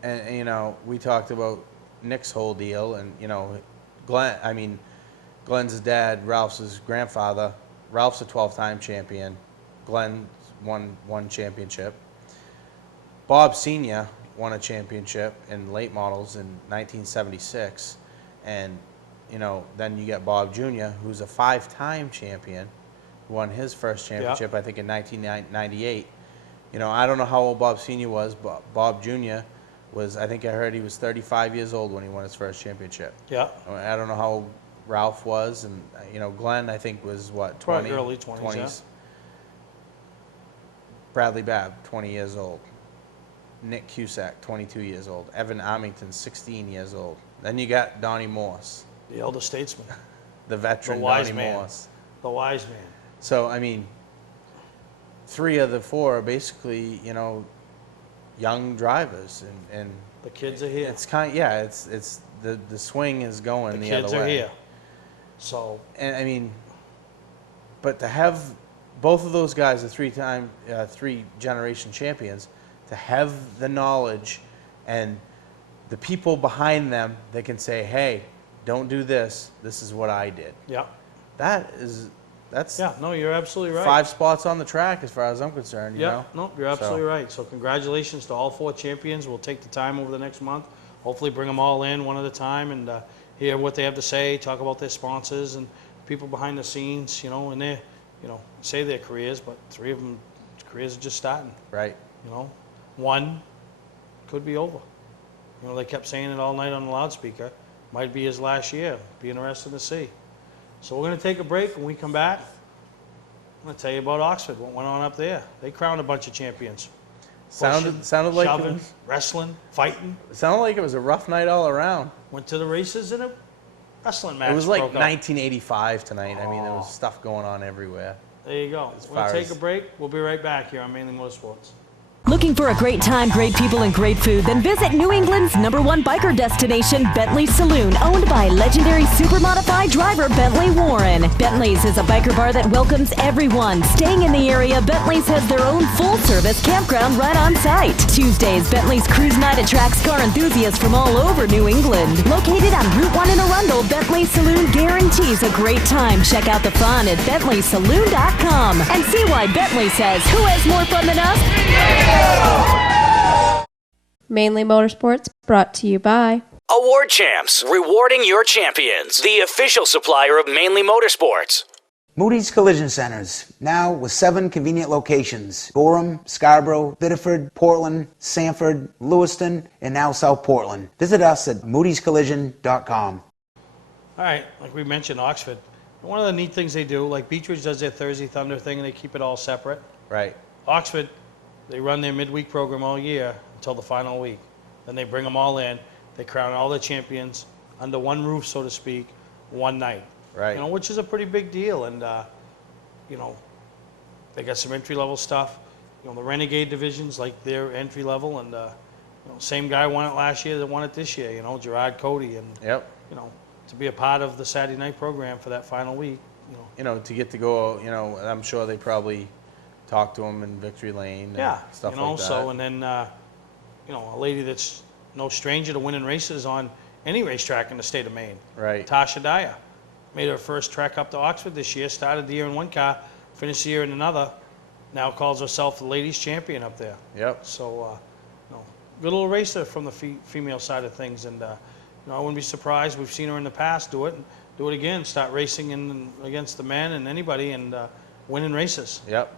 And you know, we talked about Nick's whole deal, and you know, Glenn's dad, Ralph's his grandfather. Ralph's a 12-time champion. Glenn won one championship. Bob Sr. won a championship in late models in 1976, and you know, then you get Bob Jr., who's a 5-time champion, won his first championship, I think, in 1998. You know, I don't know how old Bob Sr. was, but Bob Jr. was, I think I heard he was 35 years old when he won his first championship. Yeah. I don't know how old Ralph was, and you know, Glenn, I think, was what, 20? Probably early 20s, yeah. Bradley Babb, 20 years old. Nick Cusack, 22 years old. Evan Armington, 16 years old. Then you got Donnie Morse. The elder statesman. The veteran, the wise Donnie man. Morse. The wise man. So, I mean, 3 of the 4 are basically, you know, young drivers, and the kids are here. It's kind of, yeah, it's the swing is going the other way. The kids are here. So, and I mean, but to have both of those guys, the 3-generation champions, to have the knowledge and the people behind them that can say, hey, don't do this, this is what I did. Yeah. That's yeah, no, you're absolutely right. 5 spots on the track as far as I'm concerned. Yeah, you know? no, you're absolutely right. So congratulations to all 4 champions. We'll take the time over the next month, hopefully bring them all in one at a time and hear what they have to say, talk about their sponsors and people behind the scenes, you know, and they, you know, say their careers, but 3 of them careers are just starting. Right. You know, 1 could be over. You know, they kept saying it all night on the loudspeaker. Might be his last year. Be interesting to see. So we're going to take a break. When we come back, I'm going to tell you about Oxford, what went on up there. They crowned a bunch of champions. Sounded like shoving, wrestling, fighting. It sounded like it was a rough night all around. Went to the races in a wrestling match. It was like broke out. 1985 tonight. I mean, there was stuff going on everywhere. There you go. We're going to take a break. We'll be right back here on Mainly Motorsports. Looking for a great time, great people, and great food? Then visit New England's #1 biker destination, Bentley Saloon, owned by legendary super modified driver Bentley Warren. Bentley's is a biker bar that welcomes everyone. Staying in the area, Bentley's has their own full-service campground right on site. Tuesdays, Bentley's Cruise Night attracts car enthusiasts from all over New England. Located on Route 1 in Arundel, Bentley Saloon guarantees a great time. Check out the fun at BentleySaloon.com and see why Bentley says, who has more fun than us? Mainly Motorsports, brought to you by Award Champs, rewarding your champions. The official supplier of Mainly Motorsports. Moody's Collision Centers, now with 7 convenient locations. Gorham, Scarborough, Biddeford, Portland, Sanford, Lewiston, and now South Portland. Visit us at moodyscollision.com. All right, like we mentioned, Oxford. One of the neat things they do, like Beechridge does their Thursday Thunder thing and they keep it all separate. Right. Oxford, they run their midweek program all year until the final week. Then they bring them all in. They crown all the champions under one roof, so to speak, one night. Right. You know, which is a pretty big deal. And, you know, they got some entry-level stuff. You know, the Renegade divisions, like their entry-level. And, you know, same guy won it last year that won it this year, you know, Gerard Cody. And, yep. You know, to be a part of the Saturday night program for that final week, you know, to get to go, you know, I'm sure they probably talk to them in Victory Lane and stuff you know, like that. so, and then, you know, a lady that's no stranger to winning races on any racetrack in the state of Maine. Right. Tasha Dyer made her first trek up to Oxford this year, started the year in one car, finished the year in another, now calls herself the ladies champion up there. Yep. So, good little racer from the female side of things, and I wouldn't be surprised. We've seen her in the past do it, and do it again. Start racing against the men and anybody, and winning races. Yep.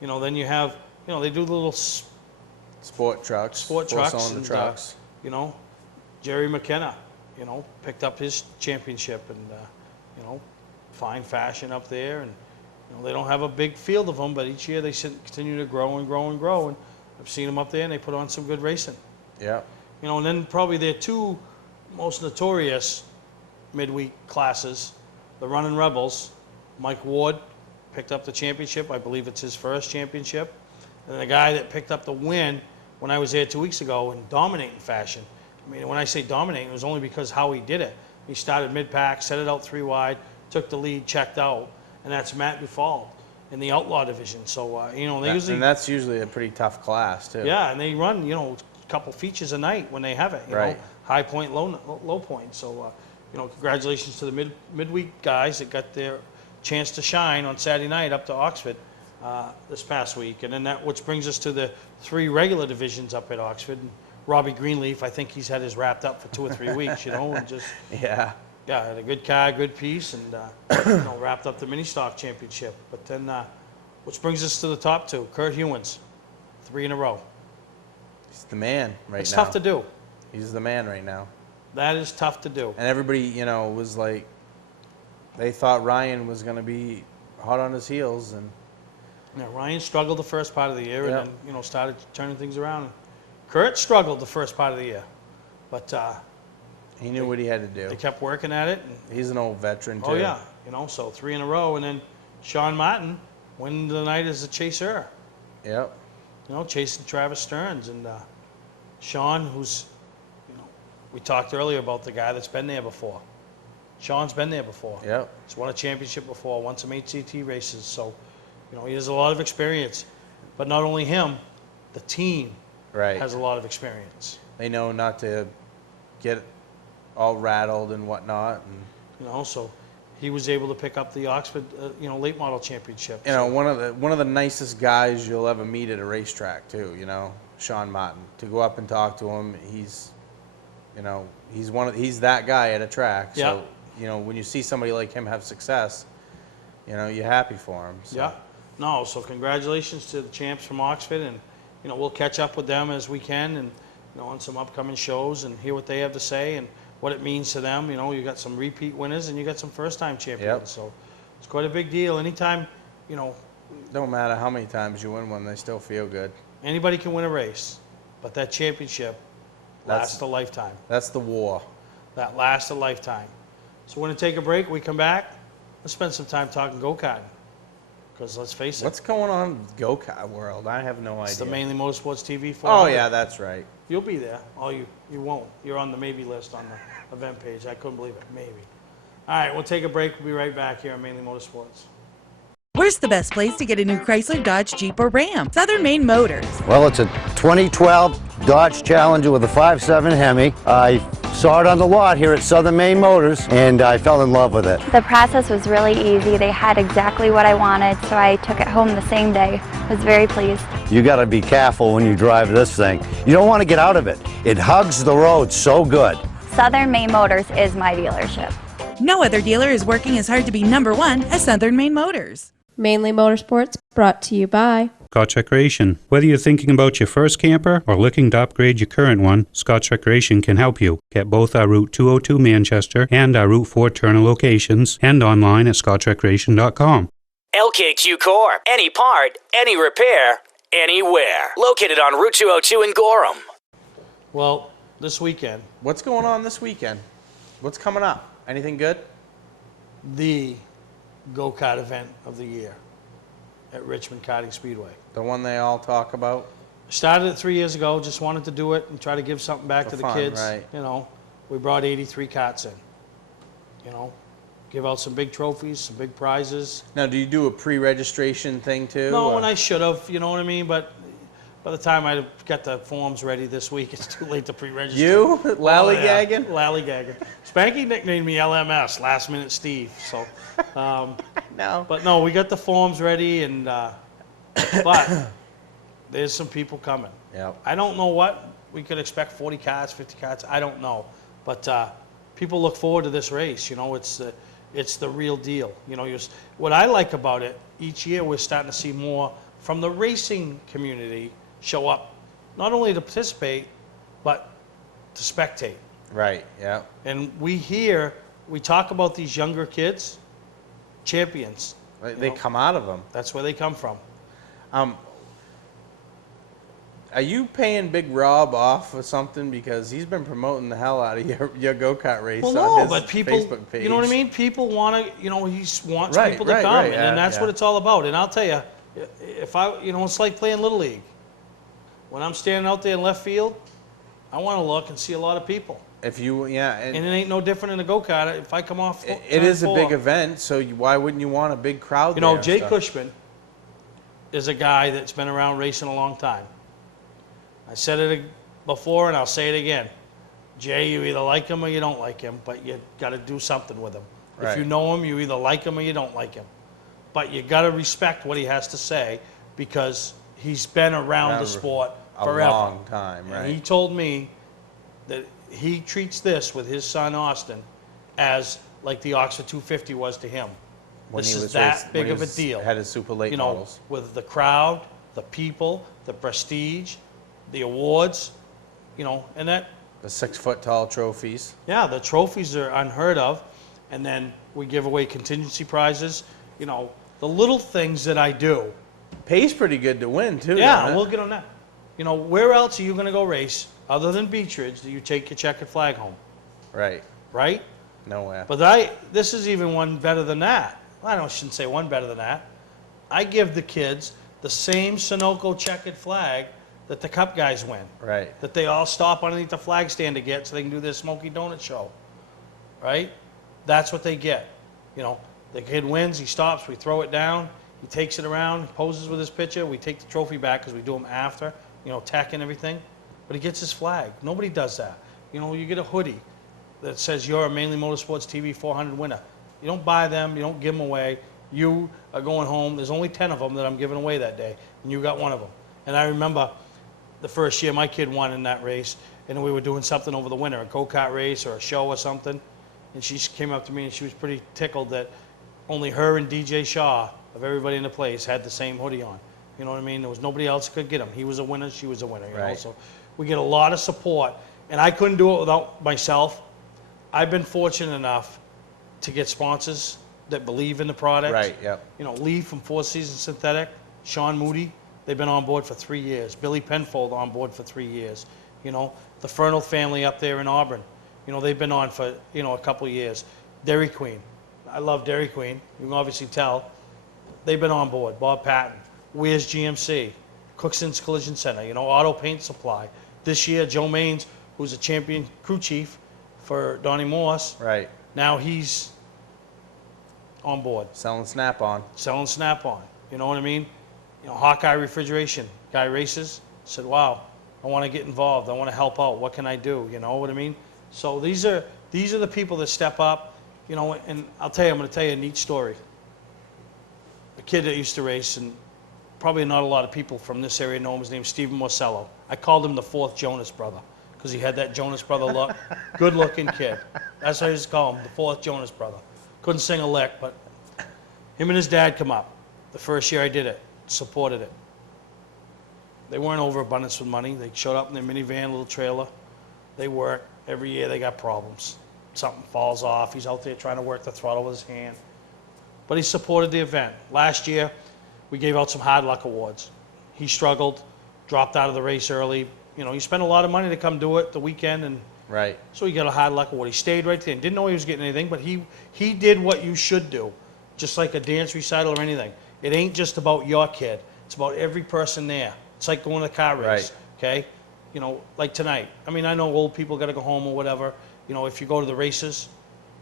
Then you have, they do the little sport trucks, and, trucks. Jerry McKenna, picked up his championship, and fine fashion up there, and they don't have a big field of them, but each year they continue to grow and grow and grow, and I've seen them up there, and they put on some good racing. Yeah. And then probably their two most notorious midweek classes, the Running Rebels. Mike Ward picked up the championship. I believe it's his first championship. And the guy that picked up the win when I was there 2 weeks ago in dominating fashion. I mean, when I say dominating, it was only because how he did it. He started mid-pack, set it out 3 wide, took the lead, checked out, and that's Matt Buffald in the Outlaw division. So, they usually... And that's usually a pretty tough class, too. Yeah, and they run, a couple features a night when they have it, you know, high point, low point. So, congratulations to the midweek guys that got their chance to shine on Saturday night up to Oxford this past week. And then which brings us to the 3 regular divisions up at Oxford. And Robbie Greenleaf, I think he's had his wrapped up for 2 or 3 weeks, and just... Yeah. Yeah, had a good car, good piece, and wrapped up the mini stock championship. But then, which brings us to the top 2, Kurt Hewins, 3 in a row. He's the man right now. It's tough to do. He's the man right now. That is tough to do. And everybody, was like, they thought Ryan was going to be hot on his heels, and Ryan struggled the first part of the year, and then started turning things around. Kurt struggled the first part of the year, but he knew what he had to do. They kept working at it. He's an old veteran too. Oh yeah, so 3 in a row, and then Sean Martin won the night as a chaser. Yep. Chasing Travis Stearns, and Sean, who's, we talked earlier about the guy that's been there before. Sean's been there before. Yep. He's won a championship before, won some HCT races, so he has a lot of experience. But not only him, the team has a lot of experience. They know not to get all rattled and whatnot, and so he was able to pick up the Oxford late model championship. One of the nicest guys you'll ever meet at a racetrack too. Sean Martin. To go up and talk to him, he's that guy at a track. So when you see somebody like him have success, you're happy for him. So. Yeah. No, so congratulations to the champs from Oxford, and we'll catch up with them as we can, and on some upcoming shows, and hear what they have to say and what it means to them. You got some repeat winners and you got some first-time champions. So it's quite a big deal. Anytime, don't matter how many times you win one, they still feel good. Anybody can win a race, but that championship lasts a lifetime. That's the war. That lasts a lifetime. So we're going to take a break. We come back. Let's spend some time talking go-karting. Because let's face it. What's going on in the go-kart world? I have no idea. It's the Mainly Motorsports TV 400. Oh, yeah, that's right. You'll be there. Oh, you won't. You're on the maybe list on the event page. I couldn't believe it. Maybe. All right, we'll take a break. We'll be right back here on Mainly Motorsports. Where's the best place to get a new Chrysler, Dodge, Jeep, or Ram? Southern Maine Motors. Well, it's a 2012 Dodge Challenger with a 5.7 Hemi. I saw it on the lot here at Southern Maine Motors, and I fell in love with it. The process was really easy. They had exactly what I wanted, so I took it home the same day. I was very pleased. You got to be careful when you drive this thing. You don't want to get out of it. It hugs the road so good. Southern Maine Motors is my dealership. No other dealer is working as hard to be #1 as Southern Maine Motors. Mainly Motorsports, brought to you by Scotch Recreation. Whether you're thinking about your first camper or looking to upgrade your current one, Scotch Recreation can help you. Get both our Route 202 Manchester and our Route 4 Turner locations, and online at scotchrecreation.com. LKQ Core. Any part, any repair, anywhere. Located on Route 202 in Gorham. Well, this weekend. What's going on this weekend? What's coming up? Anything good? The go-kart event of the year at Richmond Karting Speedway. The one they all talk about? Started it 3 years ago, just wanted to do it and try to give something back to the kids. Right. We brought 83 karts in. Give out some big trophies, some big prizes. Now, do you do a pre-registration thing too? No, and I should have, you know what I mean? But by the time I got the forms ready this week, it's too late to pre-register. You? Lollygagging? Lollygagging. Spanky nicknamed me LMS, Last Minute Steve. So, no. But no, we got the forms ready, and But there's some people coming. Yep. I don't know what we could expect, 40 cars, 50 cars, I don't know. But people look forward to this race. You know, it's the real deal. You know, what I like about it, each year we're starting to see more from the racing community show up, not only to participate, but to spectate. Right, yeah. And we talk about these younger kids, champions. They come out of them. That's where they come from. Are you paying Big Rob off or something? Because he's been promoting the hell out of your go-kart race on his Facebook page. You know what I mean? People want to, he wants people to Right, come, right, and that's yeah. what it's all about. And I'll tell you, it's like playing Little League. When I'm standing out there in left field, I want to look and see a lot of people. And it ain't no different in a go-kart. If I come off, it is a big event, so why wouldn't you want a big crowd there? You know, Jay Cushman is a guy that's been around racing a long time. I said it before, and I'll say it again. Jay, you either like him or you don't like him, but you got to do something with him. Right. If you know him, you either like him or you don't like him. But you got to respect what he has to say because he's been around the sport forever. A long time, right? And he told me that he treats this with his son Austin as like the Oxford 250 was to him. This is that big of a deal. Had his super late models. With the crowd, the people, the prestige, the awards, and that. The 6-foot tall trophies. Yeah, the trophies are unheard of. And then we give away contingency prizes. The little things that I do. Pays pretty good to win, too. Yeah, we'll get on that. Where else are you going to go race other than Beach Ridge do you take your checkered flag home? Right. Right? Nowhere. But this is even one better than that. I shouldn't say one better than that. I give the kids the same Sunoco checkered flag that the Cup guys win. Right. That they all stop underneath the flag stand to get so they can do their Smoky Donut show. Right? That's what they get. The kid wins, he stops, we throw it down, he takes it around, he poses with his picture, we take the trophy back because we do them after, tech and everything. But he gets his flag. Nobody does that. You get a hoodie that says you're a Mainly Motorsports TV 400 winner. You don't buy them, you don't give them away. You are going home. There's only 10 of them that I'm giving away that day, and you got one of them. And I remember the first year my kid won in that race, and we were doing something over the winter, a go-kart race or a show or something, and she came up to me and she was pretty tickled that only her and DJ Shaw, of everybody in the place, had the same hoodie on. You know what I mean? There was nobody else that could get him. He was a winner, she was a winner. You know? So we get a lot of support, and I couldn't do it without myself. I've been fortunate enough to get sponsors that believe in the product. Right, yep. Lee from Four Seasons Synthetic, Sean Moody, they've been on board for 3 years. Billy Penfold on board for 3 years. The Fernald family up there in Auburn, they've been on for, a couple of years. Dairy Queen, I love Dairy Queen, you can obviously tell. They've been on board. Bob Patton, Weir's GMC, Cookson's Collision Center, Auto Paint Supply. This year, Joe Maines, who's a champion crew chief for Donnie Morse. Right. Now he's on board. Selling Snap-on. Selling Snap-on. You know what I mean? Hawkeye Refrigeration, guy races, said, wow, I want to get involved. I want to help out. What can I do? You know what I mean? So these are the people that step up, and I'll tell you, I'm going to tell you a neat story. A kid that used to race, and probably not a lot of people from this area know him. His name's Steven Morcello. I called him the fourth Jonas brother because he had that Jonas brother look. Good-looking kid. That's what I used to call him, the fourth Jonas brother. Couldn't sing a lick, but him and his dad come up. The first year I did it, supported it. They weren't overabundance with money. They showed up in their minivan, little trailer. They work. Every year they got problems. Something falls off. He's out there trying to work the throttle with his hand. But he supported the event. Last year, we gave out some hard luck awards. He struggled, dropped out of the race early. He spent a lot of money to come do it the weekend, and right. So he got a hard luck award. He stayed right there and didn't know he was getting anything, but he did what you should do, just like a dance recital or anything. It ain't just about your kid. It's about every person there. It's like going to a car race, right. Okay? Like tonight. I mean, I know old people got to go home or whatever, if you go to the races,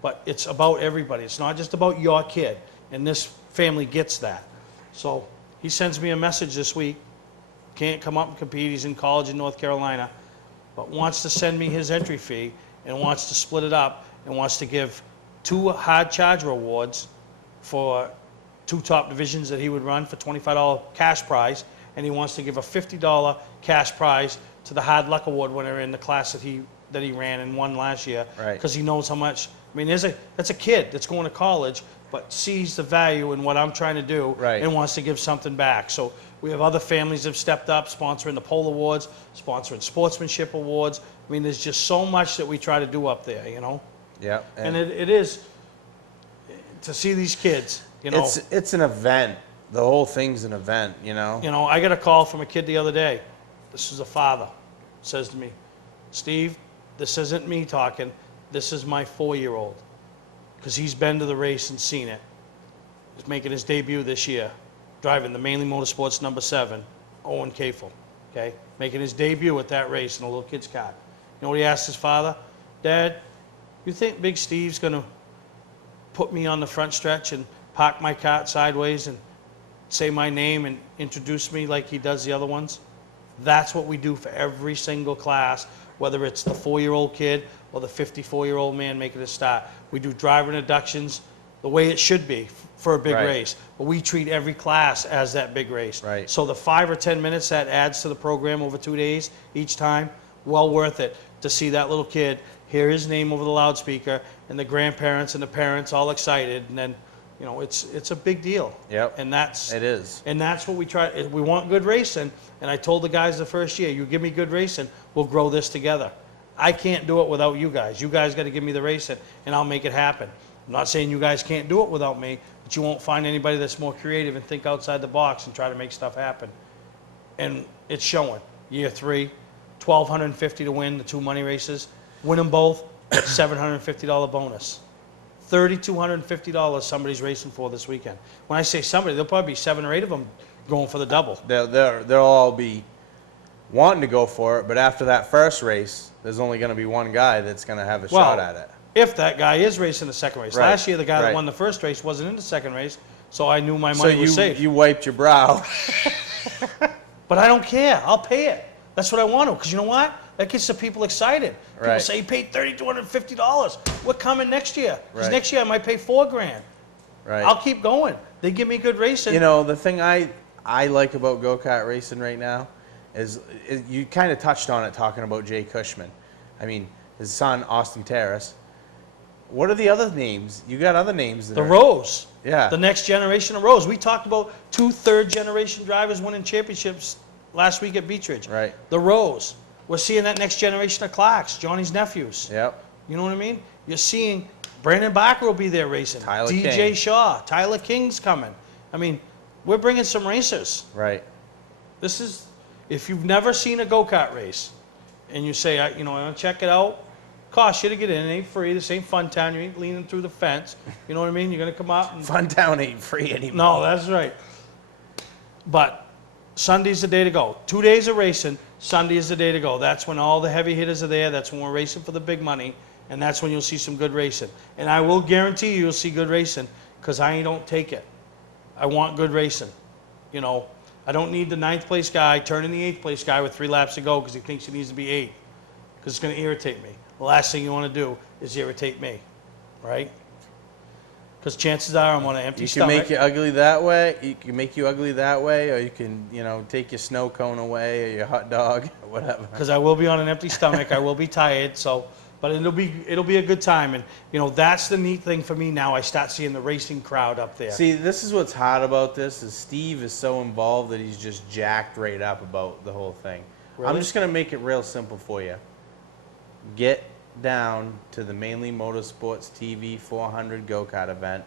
but it's about everybody. It's not just about your kid, and this family gets that. So he sends me a message this week. Can't come up and compete. He's in college in North Carolina, but wants to send me his entry fee and wants to split it up and wants to give 2 hard charger awards for 2 top divisions that he would run for $25 cash prize, and he wants to give a $50 cash prize to the Hard Luck Award winner in the class that he ran and won last year. Right. Because he knows how much. I mean, that's a kid that's going to college, but sees the value in what I'm trying to do, Right. and wants to give something back. So we have other families that have stepped up, sponsoring the Pole Awards, sponsoring sportsmanship awards. I mean, there's just so much that we try to do up there, you know. Yeah. And it is to see these kids, you know. It's an event. The whole thing's an event, you know. You know, I got a call from a kid the other day. This is a father. Says to me, Steve, this isn't me talking. This is my 4-year-old. Because he's been to the race and seen it. He's making his debut this year, driving the Mainely Motorsports number 7, Owen Kafel. Okay? Making his debut at that race in a little kid's car. You know what he asked his father? Dad, you think Big Steve's going to put me on the front stretch and park my cart sideways and say my name and introduce me like he does the other ones? That's what we do for every single class, whether it's the 4-year-old kid or the 54-year-old man making a start. We do driver introductions the way it should be for a big Right. race. But we treat every class as that big race. Right. So the 5 or 10 minutes that adds to the program over 2 days each time, well worth it to see that little kid hear his name over the loudspeaker and the grandparents and the parents all excited, and then, you know, it's a big deal. Yep. And that's It is. And that's what we try. We want good racing, and I told the guys the first year, you give me good racing, we'll grow this together. I can't do it without you guys. You guys got to give me the racing, and I'll make it happen. I'm not saying you guys can't do it without me, but you won't find anybody that's more creative and think outside the box and try to make stuff happen. And it's showing. Year 3, $1,250 to win the 2 money races. Win them both, $750 bonus. $3,250 somebody's racing for this weekend. When I say somebody, there'll probably be 7 or 8 of them going for the double. They'll all be wanting to go for it, but after that first race, there's only going to be one guy that's going to have a shot at it. If that guy is racing the second race. Right, Last year, the guy that right. won the first race wasn't in the second race, so I knew my money was safe. You wiped your brow. But I don't care. I'll pay it. That's what I want to, because you know what? That gets the people excited. People Right. say, you paid $3,250. We're coming next year. Because Right. next year I might pay $4,000. Right. I'll keep going. They give me good racing. You know, the thing I like about go-kart racing right now is you kind of touched on it talking about Jay Cushman. I mean, his son, Austin Terrace. What are the other names? You got other names there. The Rose. Yeah. The next generation of Rose. We talked about 2 third-generation drivers winning championships last week at Beach Ridge. Right. The Rose. We're seeing that next generation of Clarks, Johnny's nephews. Yep. You know what I mean? You're seeing Brandon Barker will be there racing. Tyler DJ King. Shaw. Tyler King's coming. I mean, we're bringing some racers. Right. This is, if you've never seen a go-kart race and you say, I want to check it out, cost you to get in. It ain't free. This ain't Fun Town. You ain't leaning through the fence. You know what I mean? You're going to come out and... Fun Town ain't free anymore. No, that's right. But Sunday's the day to go. 2 days of racing. Sunday is the day to go. That's when all the heavy hitters are there. That's when we're racing for the big money. And that's when you'll see some good racing. And I will guarantee you'll see good racing because I don't take it. I want good racing. You know, I don't need the 9th place guy turning the 8th place guy with 3 laps to go because he thinks he needs to be 8th. Because it's going to irritate me. The last thing you want to do is irritate me. Right? Because chances are I'm on an empty stomach. You can make you ugly that way. You can make you ugly that way, or you can, take your snow cone away or your hot dog, or whatever. Because I will be on an empty stomach. I will be tired. So, but it'll be a good time. And that's the neat thing for me now. I start seeing the racing crowd up there. See, this is what's hot about this is Steve is so involved that he's just jacked right up about the whole thing. Really? I'm just gonna make it real simple for you. Get down to the Mainely Motorsports TV 400 go-kart event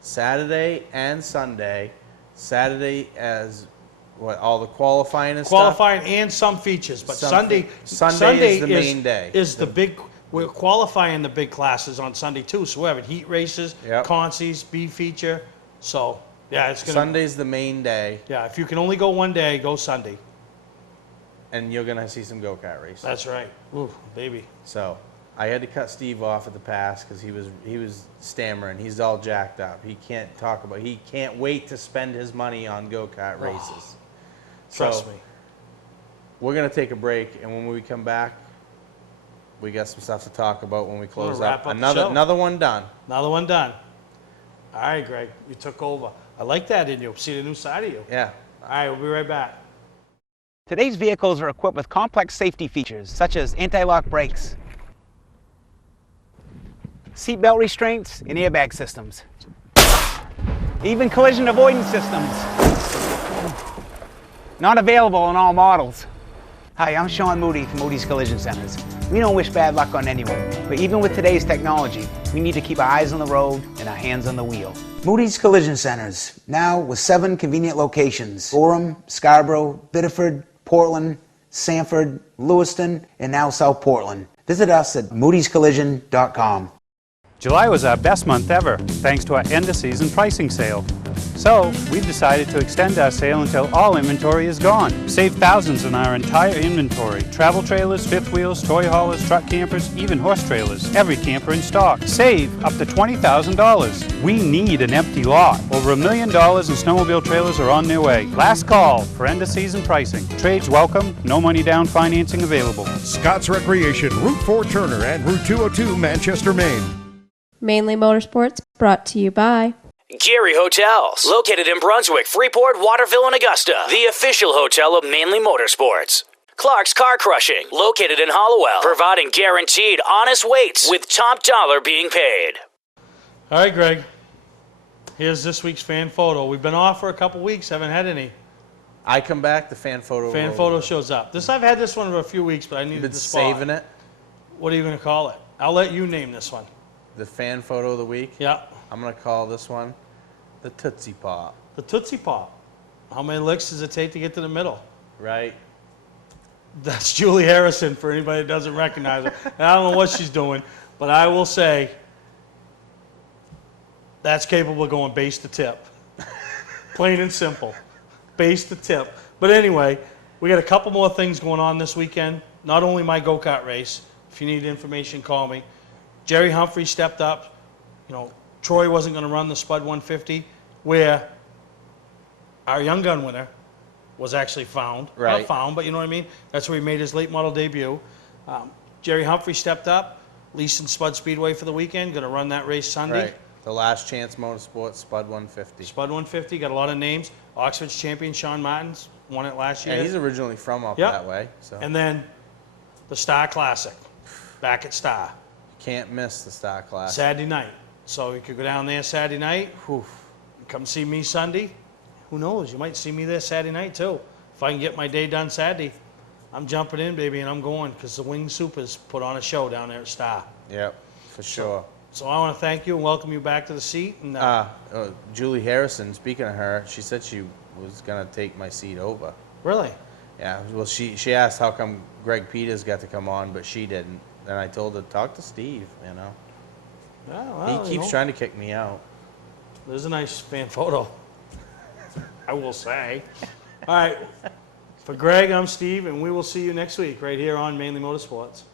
Saturday and Sunday. Saturday as all the qualifying and Qualifying stuff? and some features, but Sunday Sunday is the main day. Is the big. We're qualifying the big classes on Sunday too. So we're having heat races, Yep. consies, B feature. So yeah, it's gonna. Sunday's the main day, Yeah, if you can only go one day, go Sunday. and you're gonna see some go-kart races. That's right. Ooh, baby. So I had to cut Steve off at the pass because he was stammering. He's all jacked up. He can't wait to spend his money on go-kart races. Trust me. We're gonna take a break, and when we come back, we got some stuff to talk about when we close wrap up. up the show. Another one done. Another one done. All right, Greg, you took over. I like that in you. See the new side of you. Yeah. All right, we'll be right back. Today's vehicles are equipped with complex safety features such as anti-lock brakes, seatbelt restraints, and airbag systems. Even collision avoidance systems. Not available in all models. Hi, I'm Sean Moody from Moody's Collision Centers. We don't wish bad luck on anyone, but even with today's technology, we need to keep our eyes on the road and our hands on the wheel. Moody's Collision Centers, now with 7 convenient locations: Gorham, Scarborough, Biddeford, Portland, Sanford, Lewiston, and now South Portland. Visit us at moodyscollision.com. July was our best month ever, thanks to our end-of-season pricing sale. So, we've decided to extend our sale until all inventory is gone. Save thousands on our entire inventory. Travel trailers, fifth wheels, toy haulers, truck campers, even horse trailers. Every camper in stock. Save up to $20,000. We need an empty lot. Over $1 million in snowmobile trailers are on their way. Last call for end-of-season pricing. Trades welcome, no money down financing available. Scott's Recreation, Route 4 Turner and Route 202 Manchester, Maine. Mainly Motorsports, brought to you by Gary Hotels, located in Brunswick, Freeport, Waterville, and Augusta. The official hotel of Mainely Motorsports. Clark's Car Crushing, located in Hollowell, providing guaranteed honest weights with top dollar being paid. All right, Greg. Here's this week's fan photo. We've been off for a couple weeks, haven't had any. I come back, the fan photo. Fan photo shows up. I've had this one for a few weeks, but I needed Been the spot. saving it. What are you going to call it? I'll let you name this one. The fan photo of the week. Yeah. I'm gonna call this one the Tootsie Pop. The Tootsie Pop. How many licks does it take to get to the middle? Right. That's Julie Harrison, for anybody that doesn't recognize her. And I don't know what she's doing, but I will say that's capable of going base to tip. Plain and simple. Base to tip. But anyway, we got a couple more things going on this weekend. Not only my go-kart race. If you need information, call me. Jerry Humphrey stepped up. You know, Troy wasn't going to run the Spud 150, where our young gun winner was actually found. Right. Not found, but you know what I mean? That's where he made his late model debut. Jerry Humphrey stepped up, leasing Spud Speedway for the weekend, going to run that race Sunday. Right. The Last Chance Motorsports Spud 150. Spud 150, got a lot of names. Oxford's champion Sean Martins won it last year. Yeah, he's originally from up Yep. that way. So. And then the Star Classic, back at Star. Can't miss the Star Classic. Saturday night. So you could go down there Saturday night. Whew. Come see me Sunday. Who knows? You might see me there Saturday night too. If I can get my day done Saturday, I'm jumping in, baby, and I'm going because the Wing Supers put on a show down there at Star. Yep, for sure. So I want to thank you and welcome you back to the seat. And Julie Harrison, speaking of her, she said she was going to take my seat over. Really? Yeah, well, she asked how come Greg Peters got to come on, but she didn't. And I told her, talk to Steve, you know. Yeah, well, He keeps trying to kick me out. There's a nice fan photo, I will say. All right. For Greg, I'm Steve, and we will see you next week right here on Mainly Motorsports.